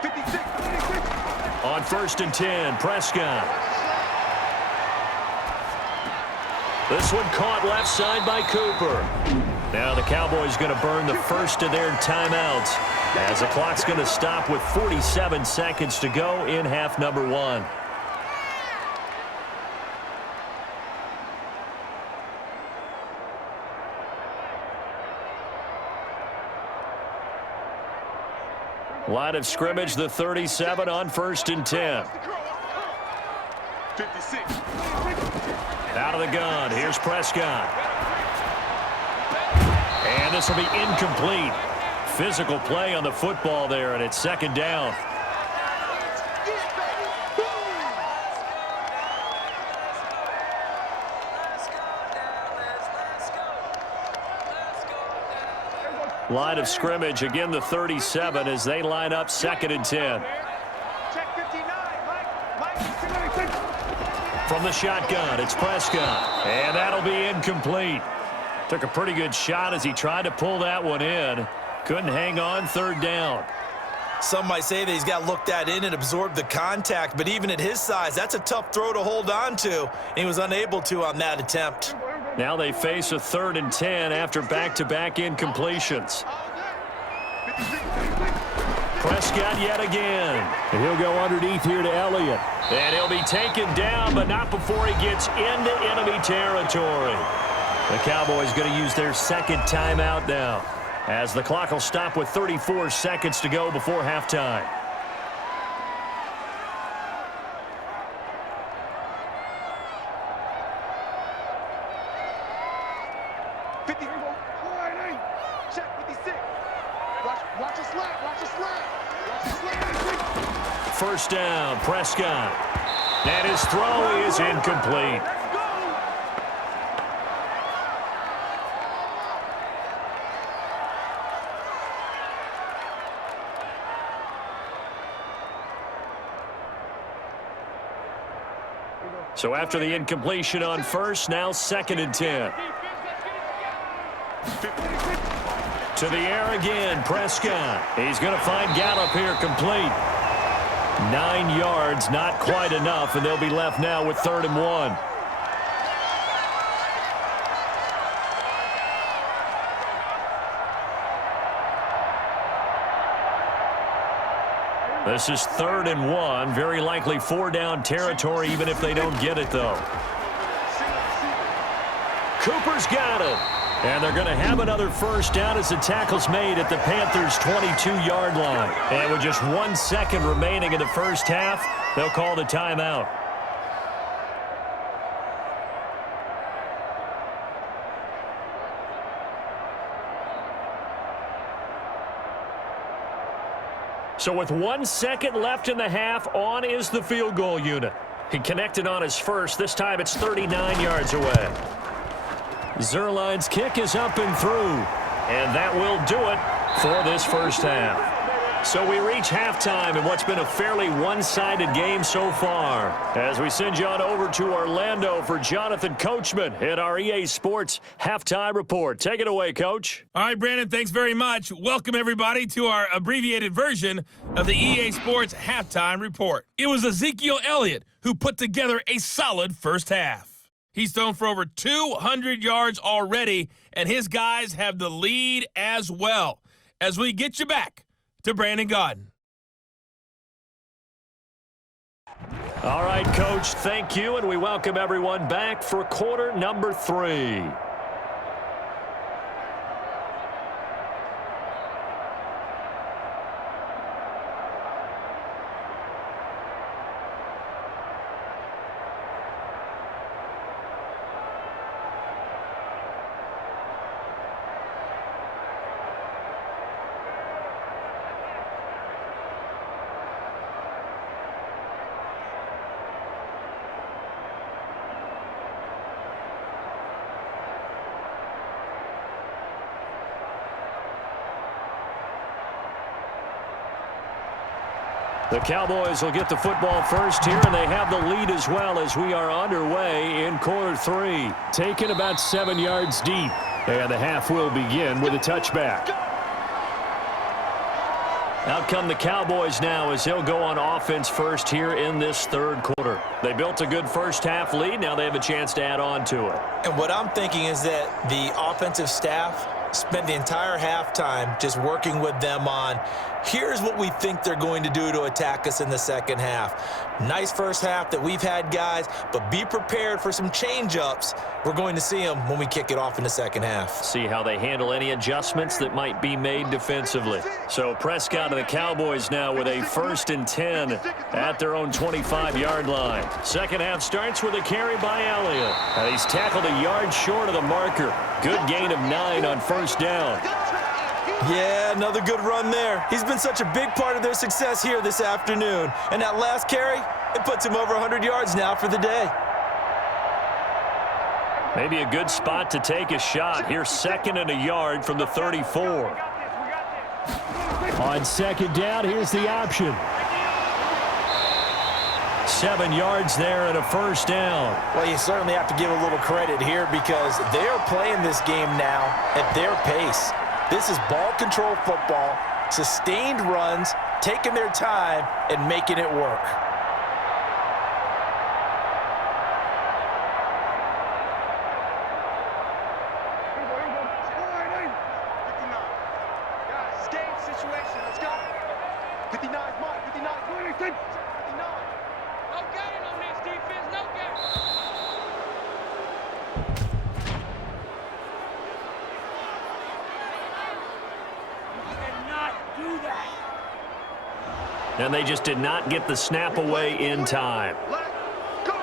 56. on 1st and 10. Prescott. This one caught left side by Cooper. Now the Cowboys going to burn the first of their timeouts as the clock's going to stop with 47 seconds to go in half number 1. Line of scrimmage, the 37 on 1st and 10. 56. Out of the gun. Here's Prescott. And this will be incomplete. Physical play on the football there, and it's 2nd down. Line of scrimmage, again the 37 as they line up 2nd and 10. Check 59. Mike. From the shotgun, it's Prescott. And that'll be incomplete. Took a pretty good shot as he tried to pull that one in. Couldn't hang on, 3rd down. Some might say that he's got to look that in and absorb the contact, but even at his size, that's a tough throw to hold on to. And he was unable to on that attempt. Now they face a 3rd and 10 after back-to-back incompletions. Prescott yet again. And he'll go underneath here to Elliott. And he'll be taken down, but not before he gets into enemy territory. The Cowboys going to use their 2nd timeout now, as the clock will stop with 34 seconds to go before halftime. Check 56. Watch the slap. Watch the slap. Watch the slap. 1st down, Prescott. And his throw is incomplete. So after the incompletion on 1st, now 2nd and 10. To the air again, Prescott. He's going to find Gallup here complete. 9 yards, not quite enough, and they'll be left now with 3rd and 1. This is 3rd and 1. Very likely 4-down territory, even if they don't get it, though. Cooper's got it. And they're going to have another 1st down as the tackle's made at the Panthers' 22-yard line. And with just 1 second remaining in the 1st half, they'll call the timeout. So with 1 second left in the half, on is the field goal unit. He connected on his first. This time it's 39 yards away. Zerline's kick is up and through. And that will do it for this 1st half. So we reach halftime in what's been a fairly one-sided game so far, as we send you on over to Orlando for Jonathan Coachman at our EA Sports Halftime Report. Take it away, Coach. All right, Brandon, thanks very much. Welcome, everybody, to our abbreviated version of the EA Sports Halftime Report. It was Ezekiel Elliott who put together a solid 1st half. He's thrown for over 200 yards already, and his guys have the lead as well. As we get you back to Brandon Gaudin. All right, Coach, thank you, and we welcome everyone back for quarter number 3. The Cowboys will get the football first here, and they have the lead as well as we are underway in quarter 3. Taken about 7 yards deep, and the half will begin with a touchback. Out come the Cowboys now as they'll go on offense first here in this third quarter. They built a good first-half lead. Now they have a chance to add on to it. And what I'm thinking is that the offensive staff spent the entire halftime just working with them on, here's what we think they're going to do to attack us in the second half. Nice first half that we've had, guys, but be prepared for some change-ups. We're going to see them when we kick it off in the second half. See how they handle any adjustments that might be made defensively. So Prescott and the Cowboys now with a 1st and 10 at their own 25-yard line. Second half starts with a carry by Elliott. And he's tackled a yard short of the marker. Good gain of 9 on first down. Yeah, another good run there. He's been such a big part of their success here this afternoon. And that last carry, it puts him over 100 yards now for the day. Maybe a good spot to take a shot. Here's 2nd and a yard from the 34. On second down, here's the option. 7 yards there and a first down. Well, you certainly have to give a little credit here because they are playing this game now at their pace. This is ball control football, sustained runs, taking their time and making it work. Guys, game situation. Let's go. 59 mark. 59. 59. No gain on this defense, no gain. You cannot do that. And they just did not get the snap away in time. Let's go.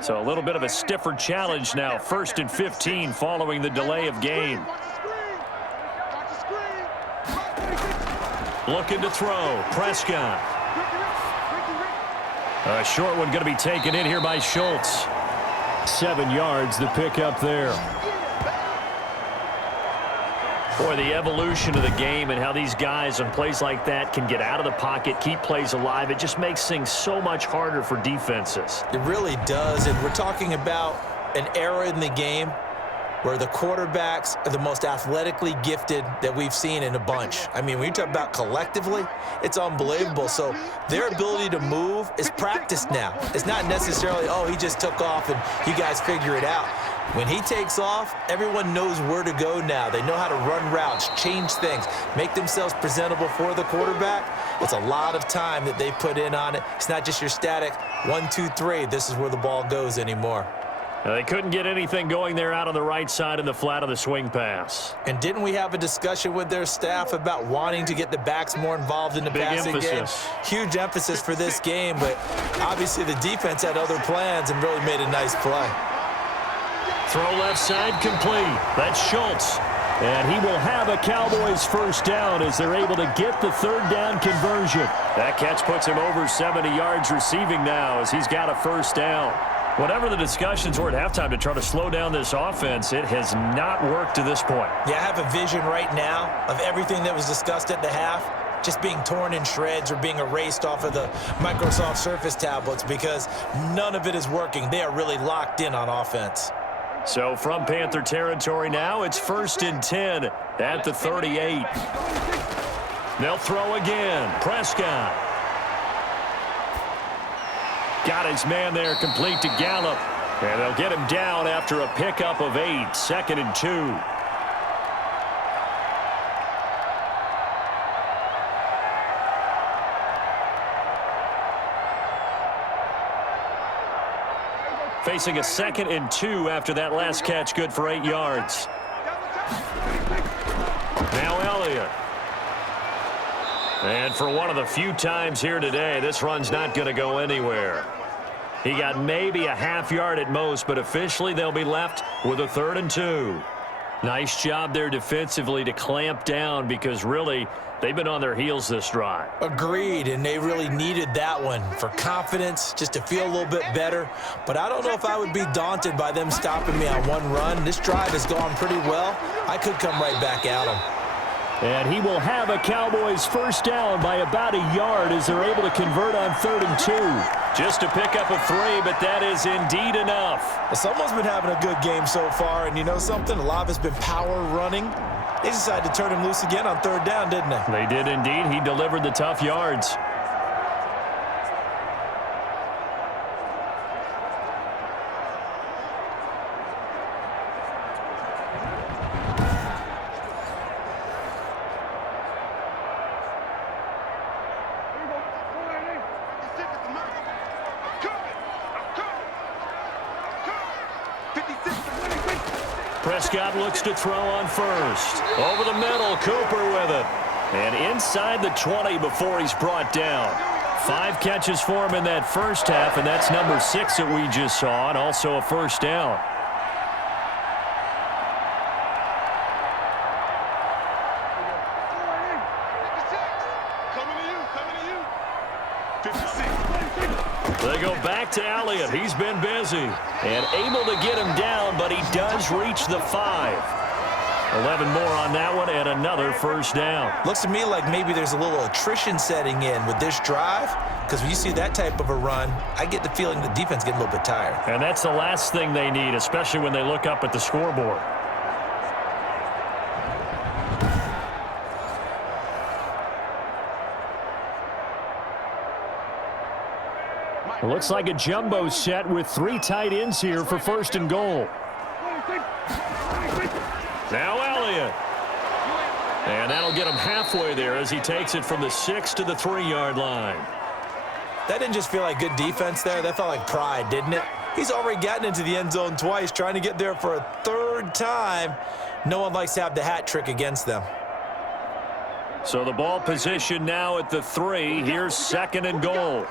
So a little bit of a stiffer challenge now. 1st and 15 following the delay of game. Watch the screen. Looking to throw. Prescott. A short one going to be taken in here by Schultz. 7 yards, the pickup there. Boy, the evolution of the game and how these guys on plays like that can get out of the pocket, keep plays alive, it just makes things so much harder for defenses. It really does, and we're talking about an era in the game where the quarterbacks are the most athletically gifted that we've seen in a bunch. I mean, when you talk about collectively, it's unbelievable. So their ability to move is practiced now. It's not necessarily, oh, he just took off and you guys figure it out. When he takes off, everyone knows where to go now. They know how to run routes, change things, make themselves presentable for the quarterback. It's a lot of time that they put in on it. It's not just your static 1, 2, 3. This is where the ball goes anymore. Now, they couldn't get anything going there out on the right side in the flat of the swing pass. And didn't we have a discussion with their staff about wanting to get the backs more involved in the passing game? Huge emphasis for this game, but obviously the defense had other plans and really made a nice play. Throw left side complete. That's Schultz. And he will have a Cowboys first down as they're able to get the 3rd down conversion. That catch puts him over 70 yards receiving now as he's got a first down. Whatever the discussions were at halftime to try to slow down this offense, it has not worked to this point. Yeah, I have a vision right now of everything that was discussed at the half just being torn in shreds or being erased off of the Microsoft Surface tablets because none of it is working. They are really locked in on offense. So from Panther territory now, it's 1st and 10 at the 38. They'll throw again. Prescott. Got his man there complete to Gallup. And they'll get him down after a pickup of 8. 2nd and 2. Facing a 2nd and 2 after that last catch, good for 8 yards. Now Elliott. And for one of the few times here today, this run's not going to go anywhere. He got maybe a half yard at most, but officially they'll be left with a 3rd and 2. Nice job there defensively to clamp down because really they've been on their heels this drive. Agreed, and they really needed that one for confidence, just to feel a little bit better. But I don't know if I would be daunted by them stopping me on one run. This drive has gone pretty well. I could come right back at them. And he will have a Cowboys first down by about a yard as they're able to convert on 3rd and 2. Just to pick up a 3, but that is indeed enough. Well, someone's been having a good game so far, and you know something? A lot of it's been power running. They decided to turn him loose again on 3rd down, didn't they? They did indeed. He delivered the tough yards. Prescott looks to throw on first. Over the middle, Cooper with it. And inside the 20 before he's brought down. 5 catches for him in that first half, and that's number 6 that we just saw, and also a first down. They go back to Elliott. He's been busy and able to get him down, but he does reach the 5. 11 more on that one and another first down. Looks to me like maybe there's a little attrition setting in with this drive, because when you see that type of a run, I get the feeling the defense getting a little bit tired. And that's the last thing they need, especially when they look up at the scoreboard. It looks like a jumbo set with 3 tight ends here for 1st and goal. Now Elliott. And that'll get him halfway there as he takes it from the 6 to the 3-yard line. That didn't just feel like good defense there. That felt like pride, didn't it? He's already gotten into the end zone twice, trying to get there for a 3rd time. No one likes to have the hat trick against them. So the ball position now at the 3. Here's 2nd and goal.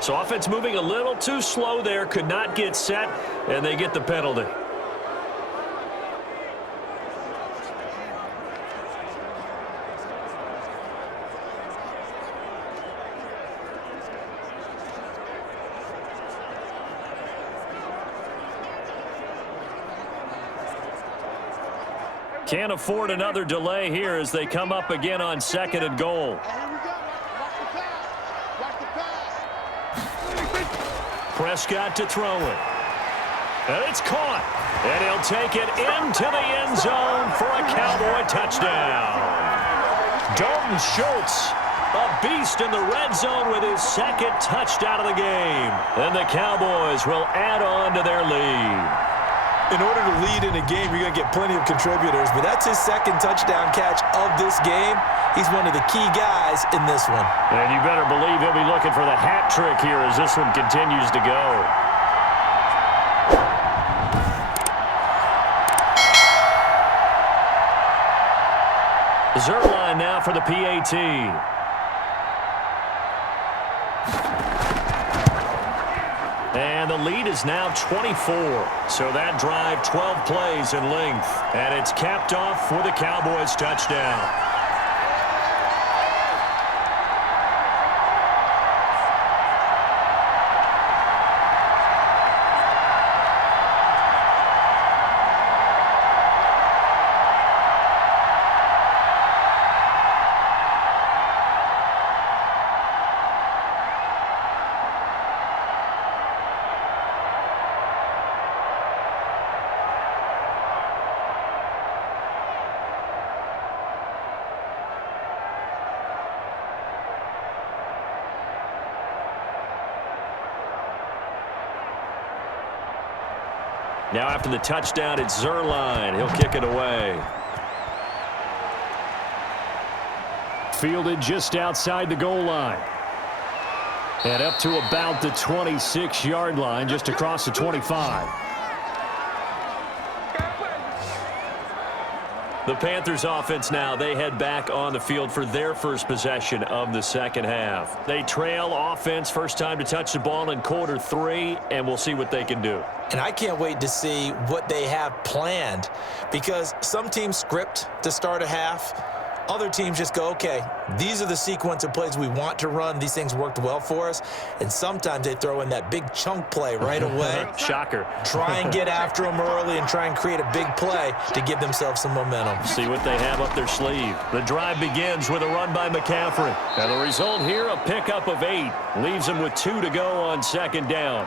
So offense moving a little too slow there, could not get set, and they get the penalty. Can't afford another delay here as they come up again on 2nd and goal. Prescott to throw it. And it's caught. And he'll take it into the end zone for a Cowboy touchdown. Dalton Schultz, a beast in the red zone with his 2nd touchdown of the game. And the Cowboys will add on to their lead. In order to lead in a game, you're going to get plenty of contributors, but that's his 2nd touchdown catch of this game. He's one of the key guys in this one. And you better believe he'll be looking for the hat trick here as this one continues to go. Zerline now for the PAT. And the lead is now 24. So that drive, 12 plays in length. And it's capped off for the Cowboys touchdown. Now after the touchdown, it's Zerline. He'll kick it away. Fielded just outside the goal line. And up to about the 26-yard line, just across the 25. The Panthers offense now, they head back on the field for their first possession of the second half. They trail offense, first time to touch the ball in quarter 3, and we'll see what they can do. And I can't wait to see what they have planned, because some teams script to start a half. Other teams just go, okay, these are the sequence of plays we want to run. These things worked well for us. And sometimes they throw in that big chunk play right away. Shocker. Try and get after them early and try and create a big play to give themselves some momentum. See what they have up their sleeve. The drive begins with a run by McCaffrey. And the result here, a pickup of 8. Leaves him with 2 to go on second down.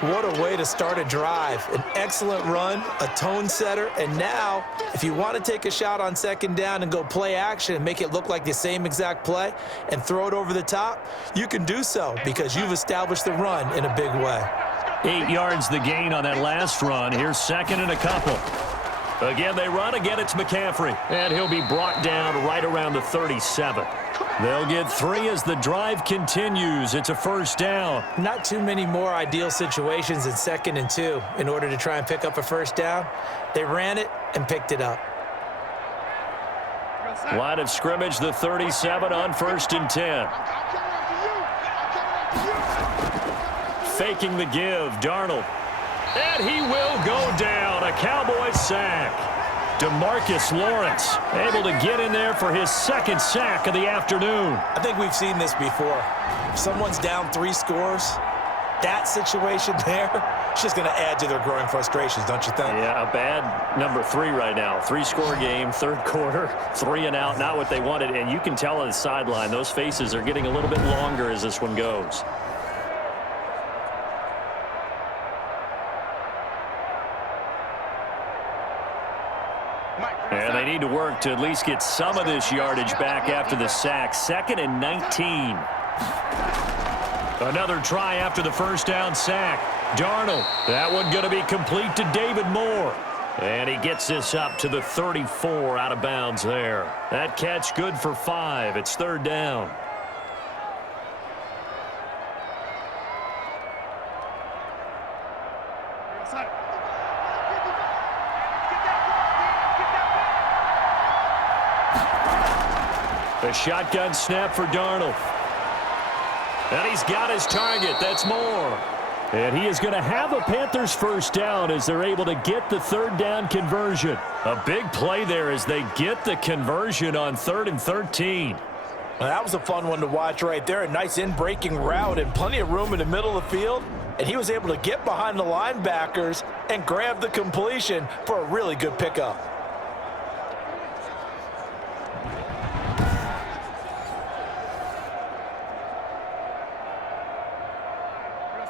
What a way to start a drive. An excellent run, a tone setter, and now, if you want to take a shot on second down and go play action and make it look like the same exact play and throw it over the top, you can do so because you've established the run in a big way. 8 yards the gain on that last run. Here's second and a couple. Again, they run. Again, it's McCaffrey. And he'll be brought down right around the 37. They'll get 3 as the drive continues. It's a first down. Not too many more ideal situations in 2nd and 2 in order to try and pick up a first down. They ran it and picked it up. Line of scrimmage, the 37 on 1st and 10. Faking the give, Darnold. And he will go down. A Cowboys sack. DeMarcus Lawrence able to get in there for his 2nd sack of the afternoon. I think we've seen this before. If someone's down 3 scores, that situation there, it's just going to add to their growing frustrations, don't you think? Yeah, a bad number 3 right now. 3-score game, 3rd quarter, 3 and out, not what they wanted. And you can tell on the sideline, those faces are getting a little bit longer as this one goes. And they need to work to at least get some of this yardage back after the sack. 2nd and 19. Another try after the first down sack. Darnold, that one going to be complete to David Moore. And he gets this up to the 34 out of bounds there. That catch good for 5. It's 3rd down. A shotgun snap for Darnold. And he's got his target. That's Moore. And he is going to have a Panthers first down as they're able to get the 3rd down conversion. A big play there as they get the conversion on 3rd and 13. Well, that was a fun one to watch right there. A nice in-breaking route and plenty of room in the middle of the field. And he was able to get behind the linebackers and grab the completion for a really good pickup.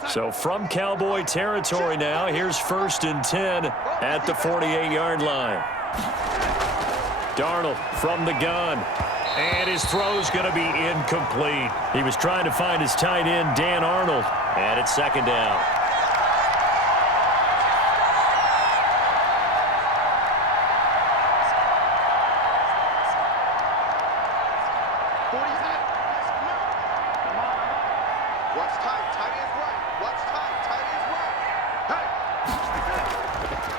So from Cowboy territory now, here's 1st and 10 at the 48-yard line. Darnold from the gun. And his throw's going to be incomplete. He was trying to find his tight end, Dan Arnold. And it's 2nd down.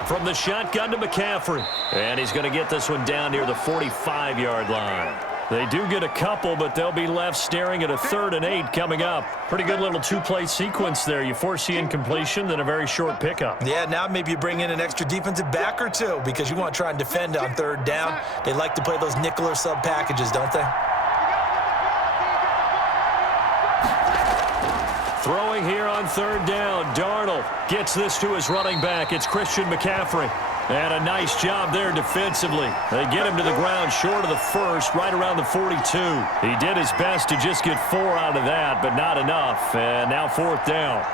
From the shotgun to McCaffrey. And he's going to get this one down near the 45-yard line. They do get a couple, but they'll be left staring at a 3rd and 8 coming up. Pretty good little 2-play sequence there. You force the incompletion, then a very short pickup. Yeah, now maybe you bring in an extra defensive back or 2 because you want to try and defend on 3rd down. They like to play those nickel or sub packages, don't they? Throwing here on 3rd down. Darnold gets this to his running back. It's Christian McCaffrey. And a nice job there defensively. They get him to the ground short of the 1st, right around the 42. He did his best to just get 4 out of that, but not enough. And now 4th down.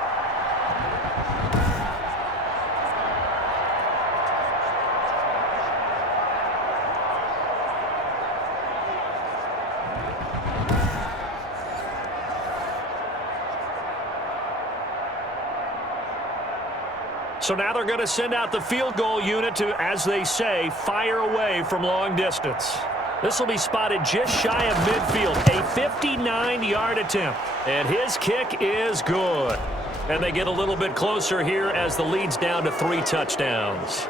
So now they're going to send out the field goal unit to, as they say, fire away from long distance. This will be spotted just shy of midfield, a 59-yard attempt. And his kick is good. And they get a little bit closer here as the lead's down to 3 touchdowns.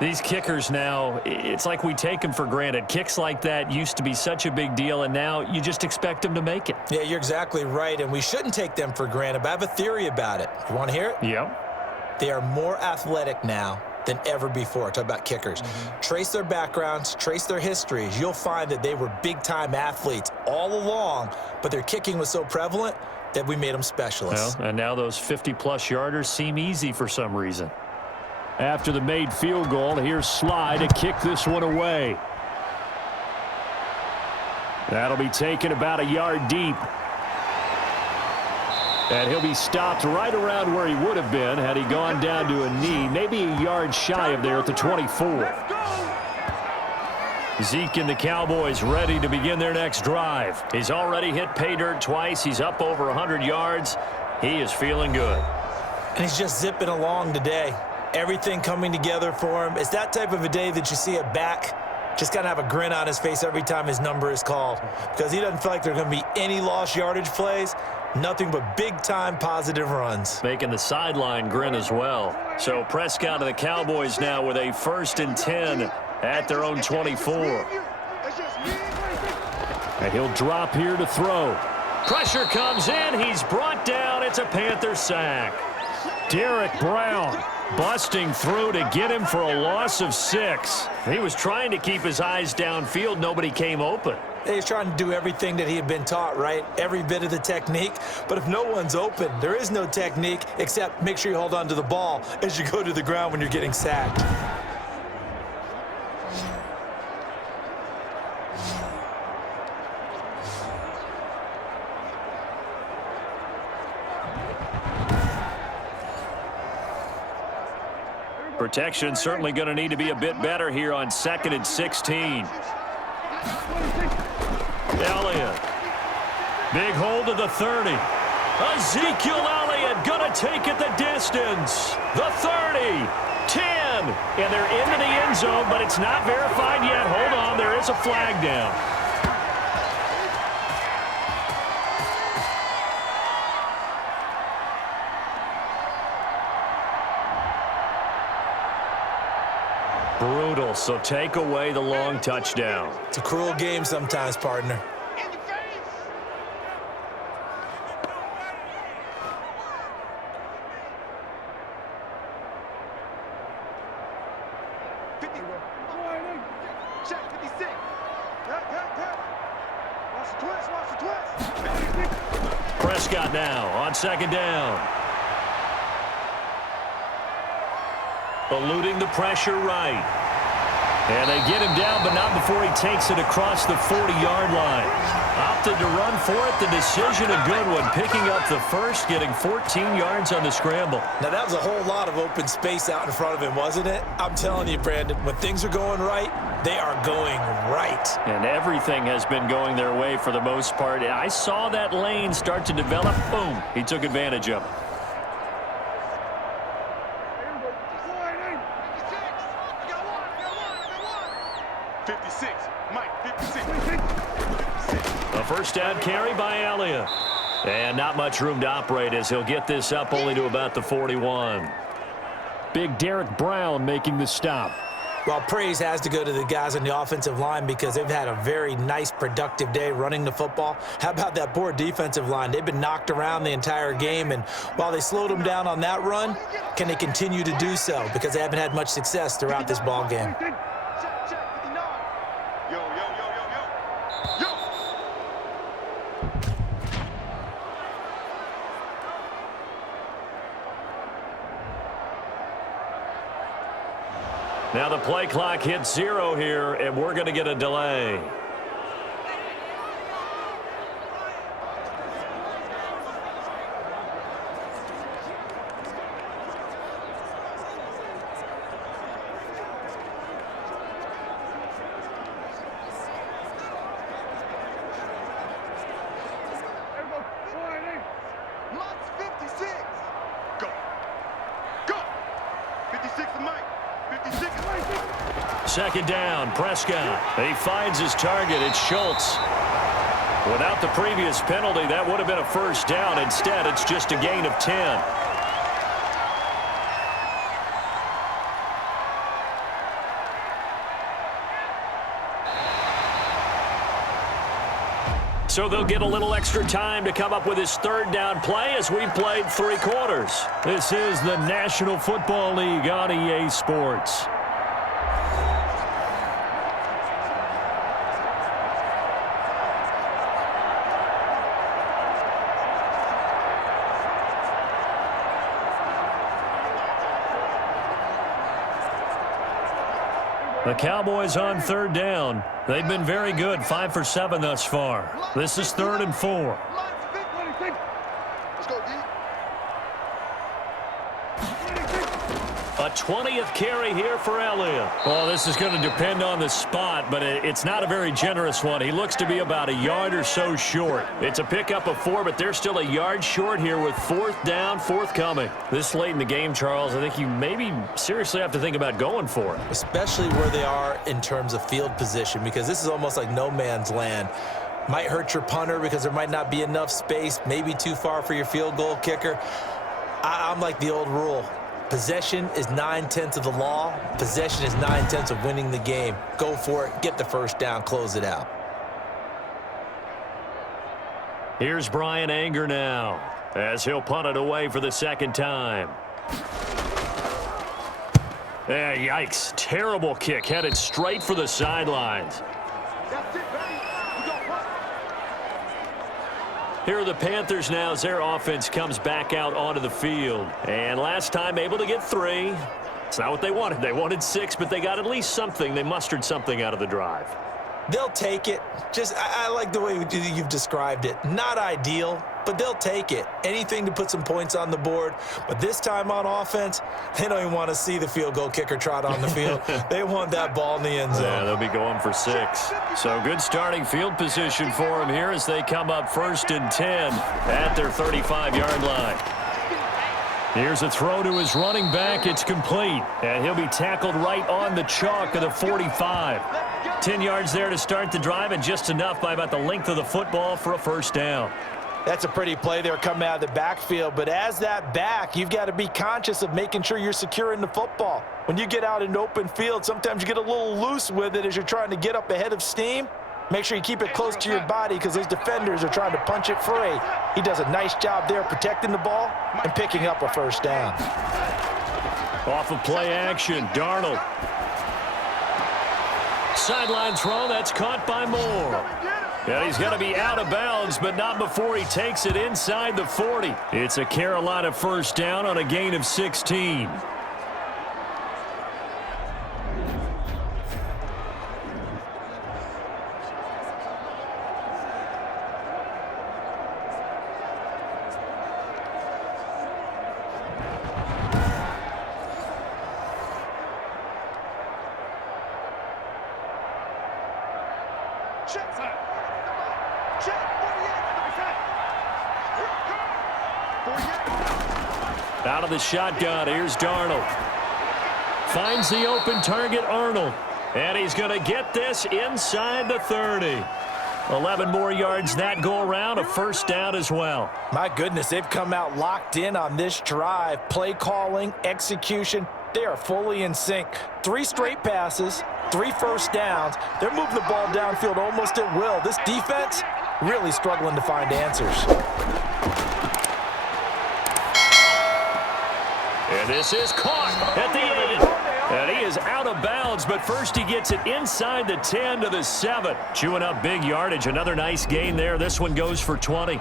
These kickers now, it's like we take them for granted. Kicks like that used to be such a big deal, and now you just expect them to make it. Yeah, you're exactly right, and we shouldn't take them for granted, but I have a theory about it. You want to hear it? Yep. They are more athletic now than ever before. Talk about kickers. Trace their backgrounds, trace their histories. You'll find that they were big-time athletes all along, but their kicking was so prevalent that we made them specialists. Well, and now those 50-plus yarders seem easy for some reason. After the made field goal, here's Sly to kick this one away. That'll be taken about a yard deep. And he'll be stopped right around where he would have been had he gone down to a knee, maybe a yard shy of there at the 24. Zeke and the Cowboys ready to begin their next drive. He's already hit pay dirt twice. He's up over 100 yards. He is feeling good. And he's just zipping along today. Everything coming together for him. It's that type of a day that you see a back just kind of have a grin on his face every time his number is called, because he doesn't feel like there are going to be any lost yardage plays, nothing but big-time positive runs. Making the sideline grin as well. So Prescott of the Cowboys now with a 1st and 10 at their own 24. And he'll drop here to throw. Pressure comes in. He's brought down. It's a Panther sack. Derek Brown busting through to get him for a loss of 6. He was trying to keep his eyes downfield. Nobody came open. He's trying to do everything that he had been taught, right? Every bit of the technique. But if no one's open, there is no technique except make sure you hold on to the ball as you go to the ground when you're getting sacked. Protection certainly going to need to be a bit better here on 2nd and 16. Elliott. Big hold to the 30. Ezekiel Elliott going to take it the distance. The 30. 10. And they're into the end zone, but it's not verified yet. Hold on. There is a flag down. Brutal, so take away the long touchdown. It's a cruel game sometimes, partner. In your face! Check 56. Watch the twist. Prescott now on 2nd down. Eluding the pressure right. And they get him down, but not before he takes it across the 40-yard line. Opted to run for it. The decision a good one. Picking up the first, getting 14 yards on the scramble. Now, that was a whole lot of open space out in front of him, wasn't it? I'm telling you, Brandon, when things are going right, they are going right. And everything has been going their way for the most part. I saw that lane start to develop. Boom. He took advantage of it. 56. Mike, 56. A first down carry by Elliott. And not much room to operate as he'll get this up only to about the 41. Big Derek Brown making the stop. Well, praise has to go to the guys on the offensive line because they've had a very nice, productive day running the football. How about that poor defensive line? They've been knocked around the entire game, and while they slowed them down on that run, can they continue to do so? Because they haven't had much success throughout this ball game. Now the play clock hits 0 here, and we're going to get a delay. Mott's 56. Go. Go. 56 to Mike. 56 to Mike. 2nd down, Prescott. He finds his target. It's Schultz. Without the previous penalty, that would have been a first down. Instead, it's just a gain of 10. So they'll get a little extra time to come up with his third down play as we've played 3 quarters. This is the National Football League on EA Sports. The Cowboys on third down. They've been very good, 5 for 7 thus far. This is 3rd and 4. Let's go, D. A 20th carry here for Elliott. Well, this is going to depend on the spot, but it's not a very generous one. He looks to be about a yard or so short. It's a pickup of 4, but they're still a yard short here with 4th down, forthcoming. This late in the game, Charles, I think you maybe seriously have to think about going for it. Especially where they are in terms of field position, because this is almost like no man's land. Might hurt your punter because there might not be enough space, maybe too far for your field goal kicker. I'm like the old rule. Possession is 9/10 of the law. Possession is 9/10 of winning the game. Go for it. Get the first down. Close it out. Here's Brian Anger now as he'll punt it away for the 2nd time. Yikes. Terrible kick. Headed straight for the sidelines. That's it, baby. We gon' punt. Here are the Panthers now as their offense comes back out onto the field. And last time able to get 3. It's not what they wanted. They wanted 6, but they got at least something. They mustered something out of the drive. They'll take it. I like the way you've described it. Not ideal, but they'll take it. Anything to put some points on the board. But this time on offense, they don't even want to see the field goal kicker trot on the field. They want that ball in the end zone. Yeah, they'll be going for 6. So good starting field position for them here as they come up 1st and 10 at their 35-yard line. Here's a throw to his running back. It's complete. And he'll be tackled right on the chalk of the 45. 10 yards there to start the drive, and just enough by about the length of the football for a 1st down. That's a pretty play there coming out of the backfield. But as that back, you've got to be conscious of making sure you're securing the football. When you get out in open field, sometimes you get a little loose with it as you're trying to get up ahead of steam. Make sure you keep it close to your body because those defenders are trying to punch it free. He does a nice job there protecting the ball and picking up a 1st down. Off of play action, Darnold. Sideline throw, that's caught by Moore. And he's going to be out of bounds, but not before he takes it inside the 40. It's a Carolina 1st down on a gain of 16. Out of the shotgun, here's Darnold. Finds the open target, Arnold. And he's going to get this inside the 30. 11 more yards that go around, a 1st down as well. My goodness, they've come out locked in on this drive. Play calling, execution, they are fully in sync. 3 straight passes, 3 1st downs. They're moving the ball downfield almost at will. This defense really struggling to find answers. And this is caught at the end. And he is out of bounds, but first he gets it inside the 10 to the 7. Chewing up big yardage. Another nice gain there. This one goes for 20.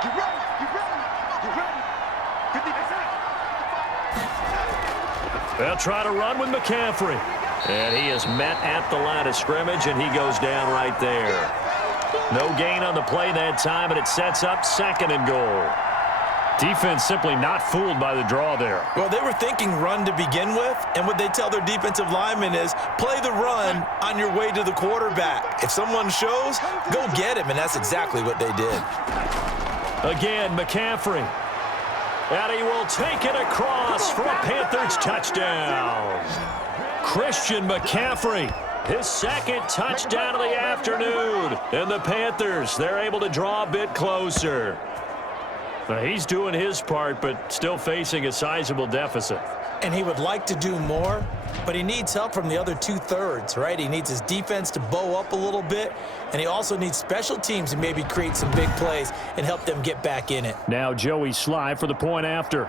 Get ready, get ready, get ready. 50%. They'll try to run with McCaffrey. And he is met at the line of scrimmage, and he goes down right there. No gain on the play that time, and it sets up 2nd and goal. Defense simply not fooled by the draw there. Well, they were thinking run to begin with, and what they tell their defensive linemen is play the run on your way to the quarterback. If someone shows, go get him, and that's exactly what they did. Again, McCaffrey. And he will take it across for a Panthers touchdown. Christian McCaffrey. His second touchdown of the afternoon. And the Panthers, they're able to draw a bit closer. He's doing his part, but still facing a sizable deficit. And he would like to do more, but he needs help from the other two-thirds, right? He needs his defense to bow up a little bit, and he also needs special teams to maybe create some big plays and help them get back in it. Now Joey Sly for the point after.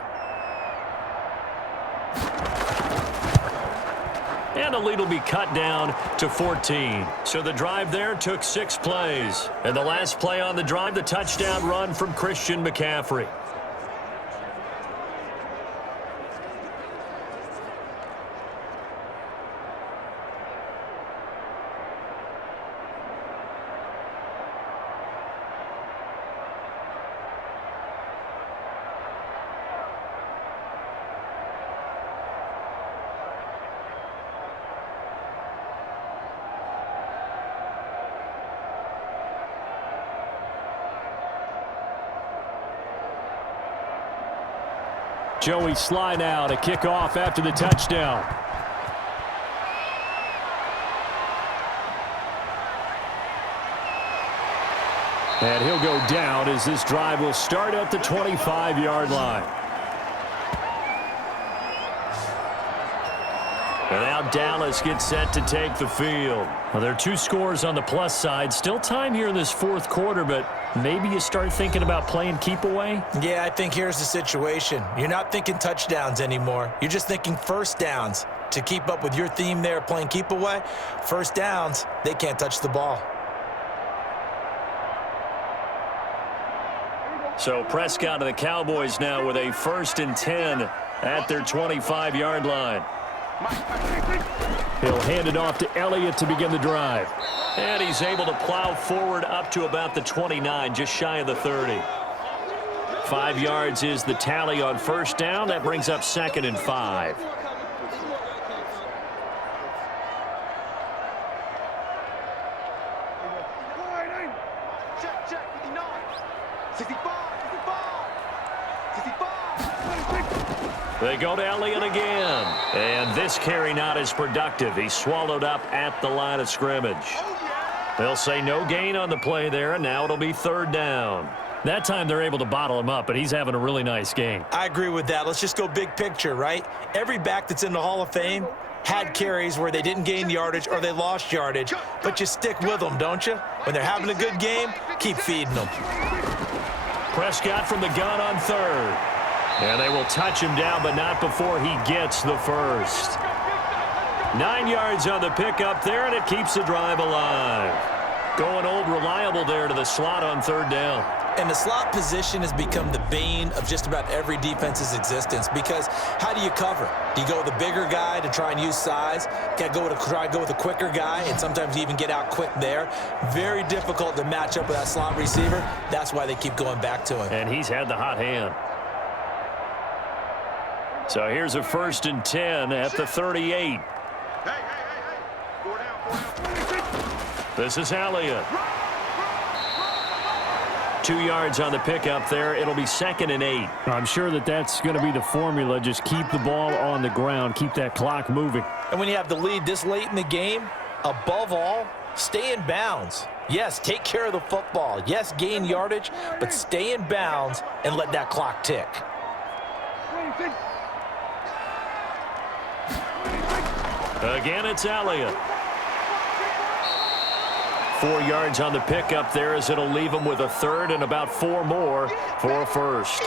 And the lead will be cut down to 14. So the drive there took 6 plays. And the last play on the drive, the touchdown run from Christian McCaffrey. Joey Sly now to kick off after the touchdown. And he'll go down as this drive will start at the 25-yard line. And now Dallas gets set to take the field. Well, there are 2 scores on the plus side. Still time here in this fourth quarter, but maybe you start thinking about playing keep away? Yeah, I think here's the situation. You're not thinking touchdowns anymore. You're just thinking first downs. To keep up with your theme there, playing keep away, first downs, they can't touch the ball. So Prescott and the Cowboys now with a 1st and 10 at their 25-yard line. He'll hand it off to Elliott to begin the drive. And he's able to plow forward up to about the 29, just shy of the 30. 5 yards is the tally on first down. That brings up 2nd and 5. Check, 59. 65. They go to Elliott again. And this carry not as productive. He's swallowed up at the line of scrimmage. They'll say no gain on the play there, and now it'll be 3rd down. That time they're able to bottle him up, but he's having a really nice game. I agree with that. Let's just go big picture, right? Every back that's in the Hall of Fame had carries where they didn't gain yardage or they lost yardage, but you stick with them, don't you? When they're having a good game, keep feeding them. Prescott from the gun on 3rd. And they will touch him down, but not before he gets the first. 9 yards on the pickup there, and it keeps the drive alive. Going old reliable there to the slot on 3rd down. And the slot position has become the bane of just about every defense's existence, because how do you cover? Do you go with a bigger guy to try and use size? Got to try and go with a quicker guy, and sometimes you even get out quick there. Very difficult to match up with that slot receiver. That's why they keep going back to him. And he's had the hot hand. So here's a 1st and 10 at the 38. Hey. 4 down. This is Elliott. 2 yards on the pickup there. It'll be 2nd and 8. I'm sure that's going to be the formula. Just keep the ball on the ground. Keep that clock moving. And when you have the lead this late in the game, above all, stay in bounds. Yes, take care of the football. Yes, gain yardage, but stay in bounds and let that clock tick. Again, it's Elliott. 4 yards on the pickup there as it'll leave him with a 3rd and about 4 more for a first.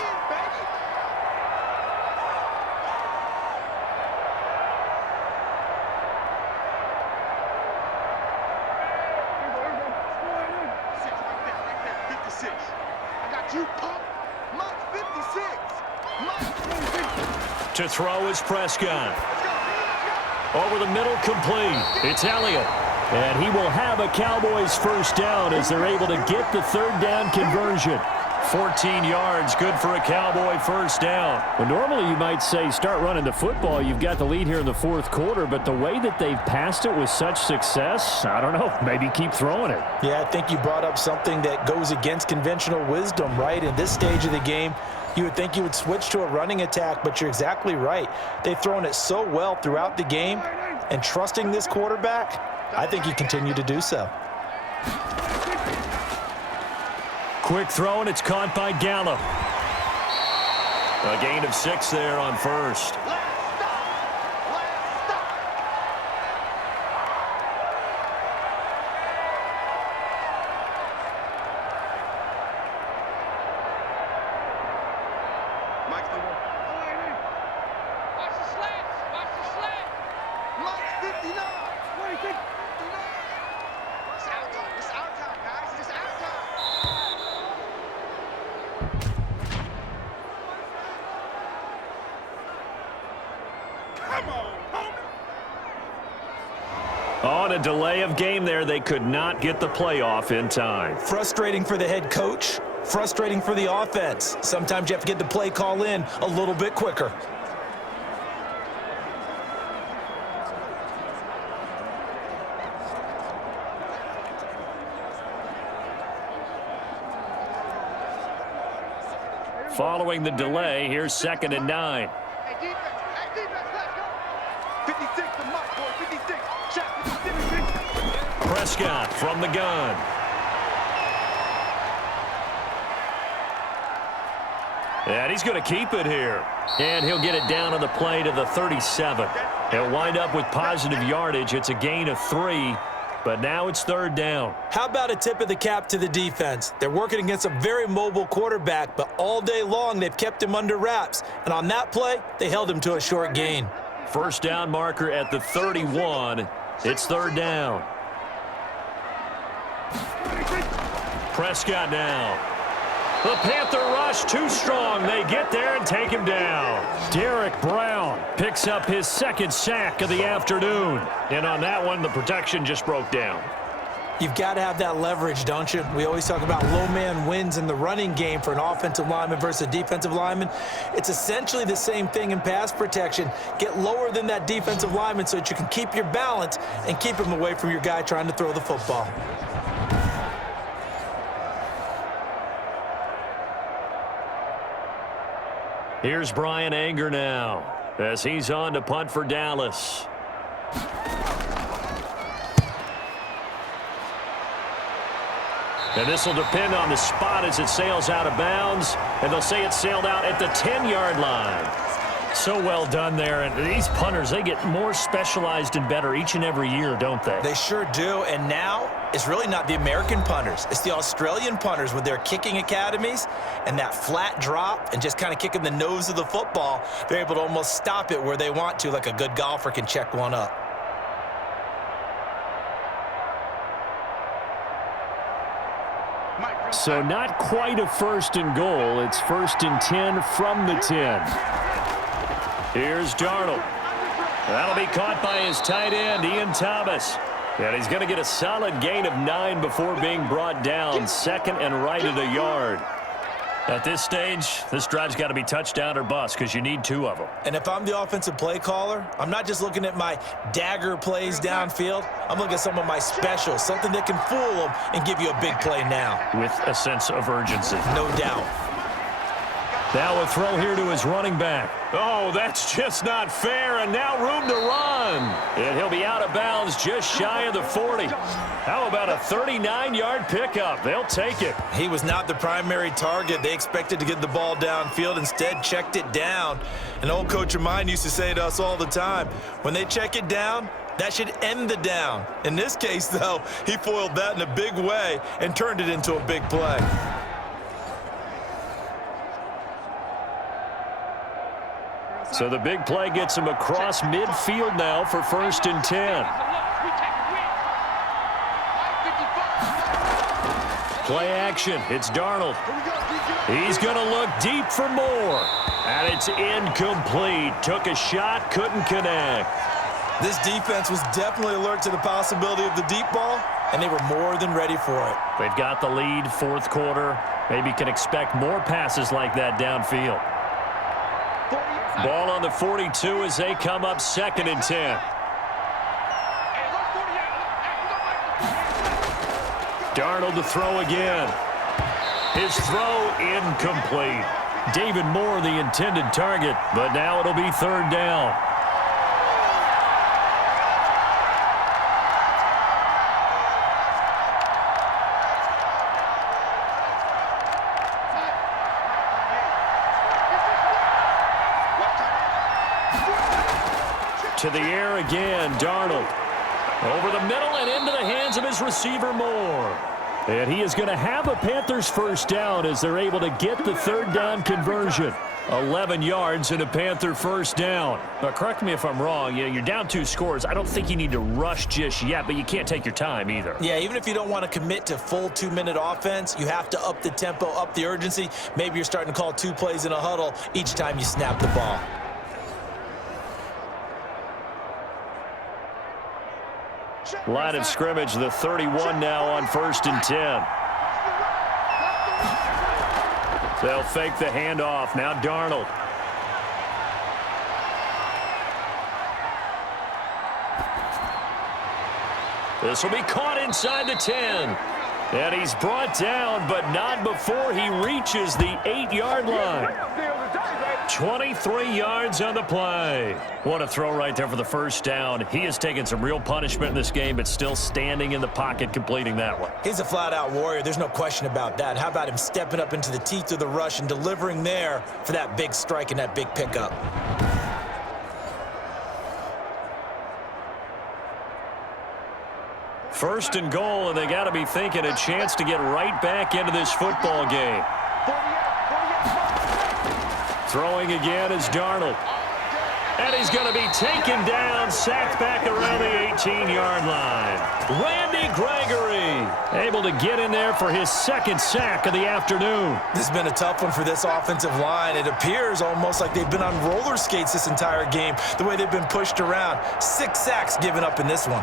To throw is Prescott. Over the middle, complete. It's Elliott. And he will have a Cowboys first down as they're able to get the 3rd down conversion. 14 yards, good for a Cowboy first down. Well, normally you might say start running the football. You've got the lead here in the 4th quarter, but the way that they've passed it with such success, I don't know, maybe keep throwing it. Yeah, I think you brought up something that goes against conventional wisdom, right? In this stage of the game, You would think you would switch to a running attack, but you're exactly right. They've thrown it so well throughout the game, and trusting this quarterback, I think you continue to do so. Quick throw, and it's caught by Gallo. A gain of 6 there on first. Watch the slants. Watch the slants. It's our time. It's our time, guys. It's our time. Come on, homie. On a delay of game there, they could not get the playoff in time. Frustrating for the head coach, frustrating for the offense. Sometimes you have to get the play call in a little bit quicker. Following the delay, here's 2nd and 9. Hey, defense, let's go. 56 to Mike, boy. 56. Check 56. Prescott from the gun. And he's going to keep it here. And he'll get it down on the play to the 37. He'll wind up with positive yardage. It's a gain of 3, but now it's 3rd down. How about a tip of the cap to the defense? They're working against a very mobile quarterback, but all day long they've kept him under wraps. And on that play, they held him to a short gain. First down marker at the 31. It's 3rd down. Prescott now. The Panther rush too strong. They get there and take him down. Derek Brown picks up his 2nd sack of the afternoon. And on that one, the protection just broke down. You've got to have that leverage, don't you? We always talk about low man wins in the running game for an offensive lineman versus a defensive lineman. It's essentially the same thing in pass protection. Get lower than that defensive lineman so that you can keep your balance and keep him away from your guy trying to throw the football. Here's Brian Anger now as he's on to punt for Dallas. And this will depend on the spot as it sails out of bounds. And they'll say it sailed out at the 10-yard line. So well done there. And these punters, they get more specialized and better each and every year, don't they? They sure do. And now it's really not the American punters. It's the Australian punters with their kicking academies and that flat drop and just kind of kicking the nose of the football. They're able to almost stop it where they want to, like a good golfer can check one up. So not quite a 1st and goal. It's 1st and 10 from the 10. Here's Darnold. That'll be caught by his tight end, Ian Thomas. And he's going to get a solid gain of 9 before being brought down. 2nd and right at a yard. At this stage, this drive's got to be touchdown or bust because you need 2 of them. And if I'm the offensive play caller, I'm not just looking at my dagger plays downfield. I'm looking at some of my specials, something that can fool them and give you a big play now. With a sense of urgency. No doubt. Now a throw here to his running back. Oh, that's just not fair, and now room to run. And he'll be out of bounds just shy of the 40. How about a 39-yard pickup? They'll take it. He was not the primary target. They expected to get the ball downfield, instead checked it down. An old coach of mine used to say to us all the time, when they check it down, that should end the down. In this case, though, he foiled that in a big way and turned it into a big play. So the big play gets him across midfield now for 1st and 10. Play action. It's Darnold. He's going to look deep for more. And it's incomplete. Took a shot, couldn't connect. This defense was definitely alert to the possibility of the deep ball, and they were more than ready for it. They've got the lead, 4th quarter. Maybe can expect more passes like that downfield. Ball on the 42 as they come up 2nd and 10. Darnold to throw again. His throw incomplete. David Moore, the intended target, but now it'll be third down. To the air again, Darnold. Over the middle and into the hands of his receiver, Moore. And he is going to have a Panthers first down as they're able to get the third down conversion. 11 yards and a Panther first down. Now, correct me if I'm wrong. You're down 2 scores. I don't think you need to rush just yet, but you can't take your time either. Yeah, even if you don't want to commit to full 2-minute offense, you have to up the tempo, up the urgency. Maybe you're starting to call 2 plays in a huddle each time you snap the ball. Line of scrimmage, the 31 now on 1st and 10. They'll fake the handoff. Now Darnold. This will be caught inside the 10. And he's brought down, but not before he reaches the 8-yard line. 23 yards on the play. What a throw right there for the first down. He has taken some real punishment in this game, but still standing in the pocket, completing that one. He's a flat-out warrior. There's no question about that. How about him stepping up into the teeth of the rush and delivering there for that big strike and that big pickup? First and goal, and they got to be thinking a chance to get right back into this football game. Throwing again is Darnold. And he's going to be taken down, sacked back around the 18-yard line. Randy Gregory able to get in there for his 2nd sack of the afternoon. This has been a tough one for this offensive line. It appears almost like they've been on roller skates this entire game, the way they've been pushed around. 6 sacks given up in this one.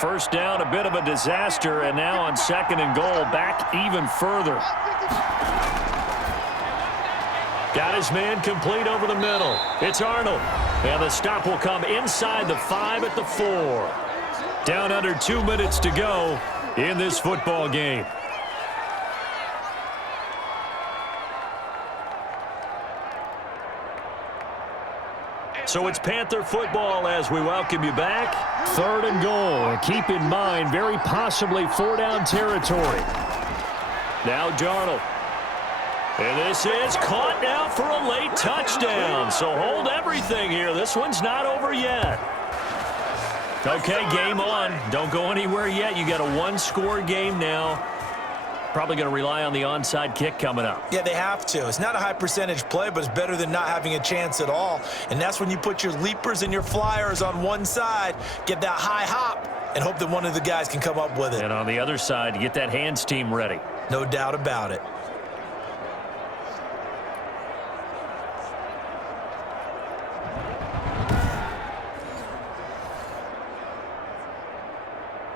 First down, a bit of a disaster, and now on 2nd and goal, back even further. Got his man complete over the middle. It's Arnold. And the stop will come inside the 5 at the 4. Down under 2 minutes to go in this football game. So it's Panther football as we welcome you back. 3rd and goal. And keep in mind, very possibly 4-down territory. Now Darnold. And this is caught now for a late touchdown. So hold everything here. This one's not over yet. Okay, game on. Don't go anywhere yet. You got a 1-score game now. Probably going to rely on the onside kick coming up. Yeah, they have to. It's not a high percentage play, but it's better than not having a chance at all. And that's when you put your leapers and your flyers on one side, get that high hop, and hope that one of the guys can come up with it. And on the other side, you get that hands team ready. No doubt about it.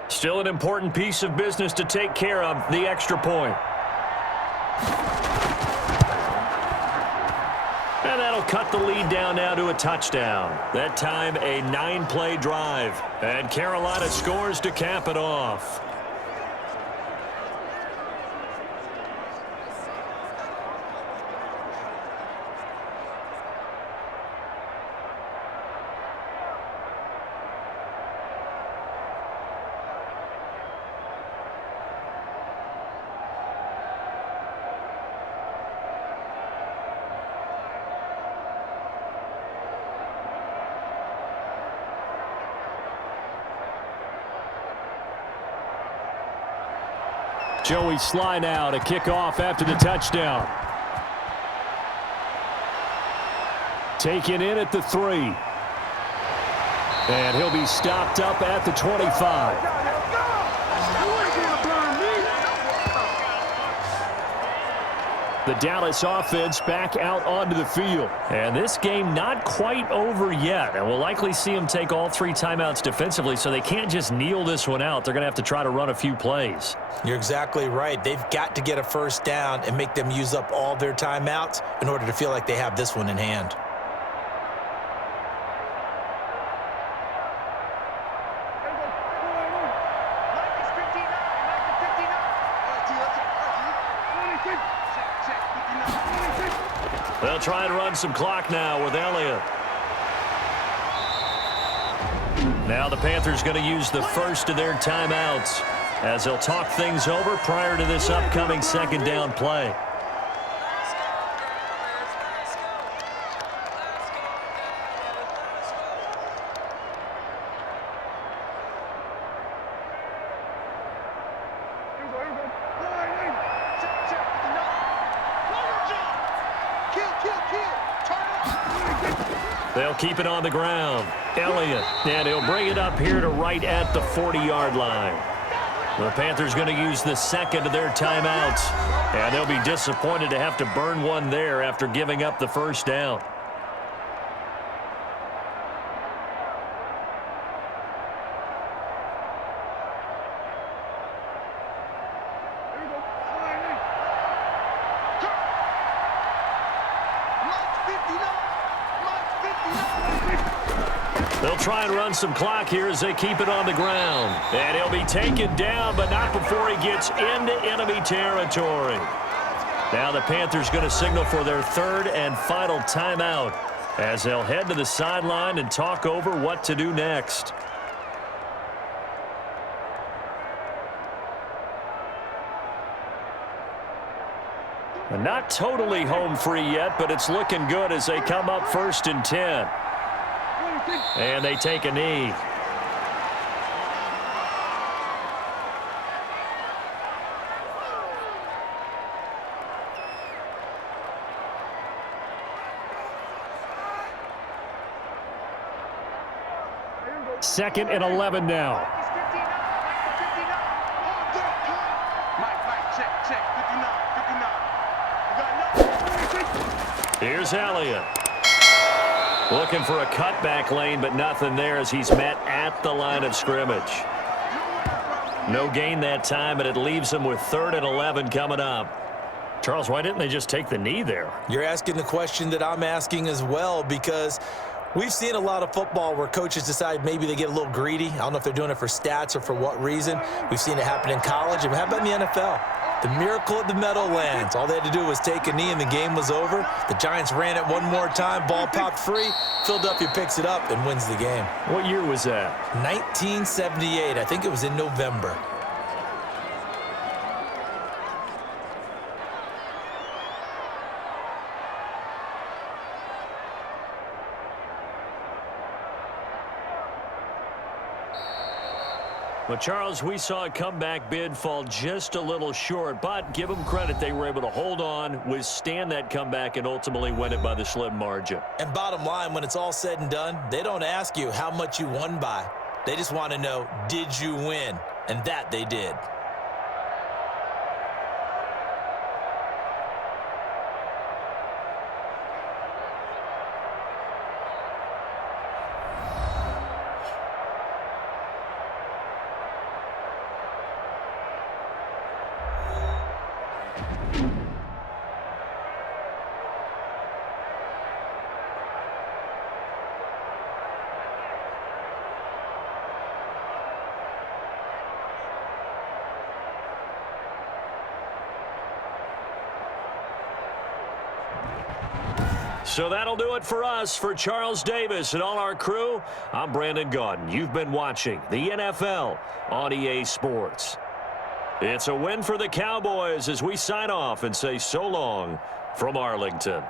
Still an important piece of business to take care of, the extra point. And that'll cut the lead down now to a touchdown. That time a 9-play drive. And Carolina scores to cap it off. Joey Sly now to kick off after the touchdown. Taken in at the 3. And he'll be stopped up at the 25. The Dallas offense back out onto the field. And this game not quite over yet. And we'll likely see them take all 3 timeouts defensively, so they can't just kneel this one out. They're going to have to try to run a few plays. You're exactly right. They've got to get a first down and make them use up all their timeouts in order to feel like they have this one in hand. They'll try and run some clock now with Elliott. Now the Panthers going to use the first of their timeouts as they'll talk things over prior to this upcoming second down play. They'll keep it on the ground. Elliott, and he'll bring it up here to right at the 40-yard line. The Panthers going to use the second of their timeouts, and they'll be disappointed to have to burn one there after giving up the first down. They'll try and run some clock here as they keep it on the ground. And he'll be taken down, but not before he gets into enemy territory. Now the Panthers going to signal for their third and final timeout as they'll head to the sideline and talk over what to do next. And not totally home free yet, but it's looking good as they come up 1st and 10. And they take a knee. Second and 11 now. Here's Elliott. Looking for a cutback lane, but nothing there as he's met at the line of scrimmage. No gain that time, and it leaves him with 3rd and 11 coming up. Charles, why didn't they just take the knee there? You're asking the question that I'm asking as well, because we've seen a lot of football where coaches decide maybe they get a little greedy. I don't know if they're doing it for stats or for what reason. We've seen it happen in college. And how about in the NFL? The miracle of the Meadowlands. All they had to do was take a knee and the game was over. The Giants ran it one more time. Ball popped free. Philadelphia picks it up and wins the game. What year was that? 1978. I think it was in November. Well, Charles, we saw a comeback bid fall just a little short, but give them credit. They were able to hold on, withstand that comeback, and ultimately win it by the slim margin. And bottom line, when it's all said and done, they don't ask you how much you won by. They just want to know, did you win? And that they did. So that'll do it for us. For Charles Davis and all our crew, I'm Brandon Gaudin. You've been watching the NFL on EA Sports. It's a win for the Cowboys as we sign off and say so long from Arlington.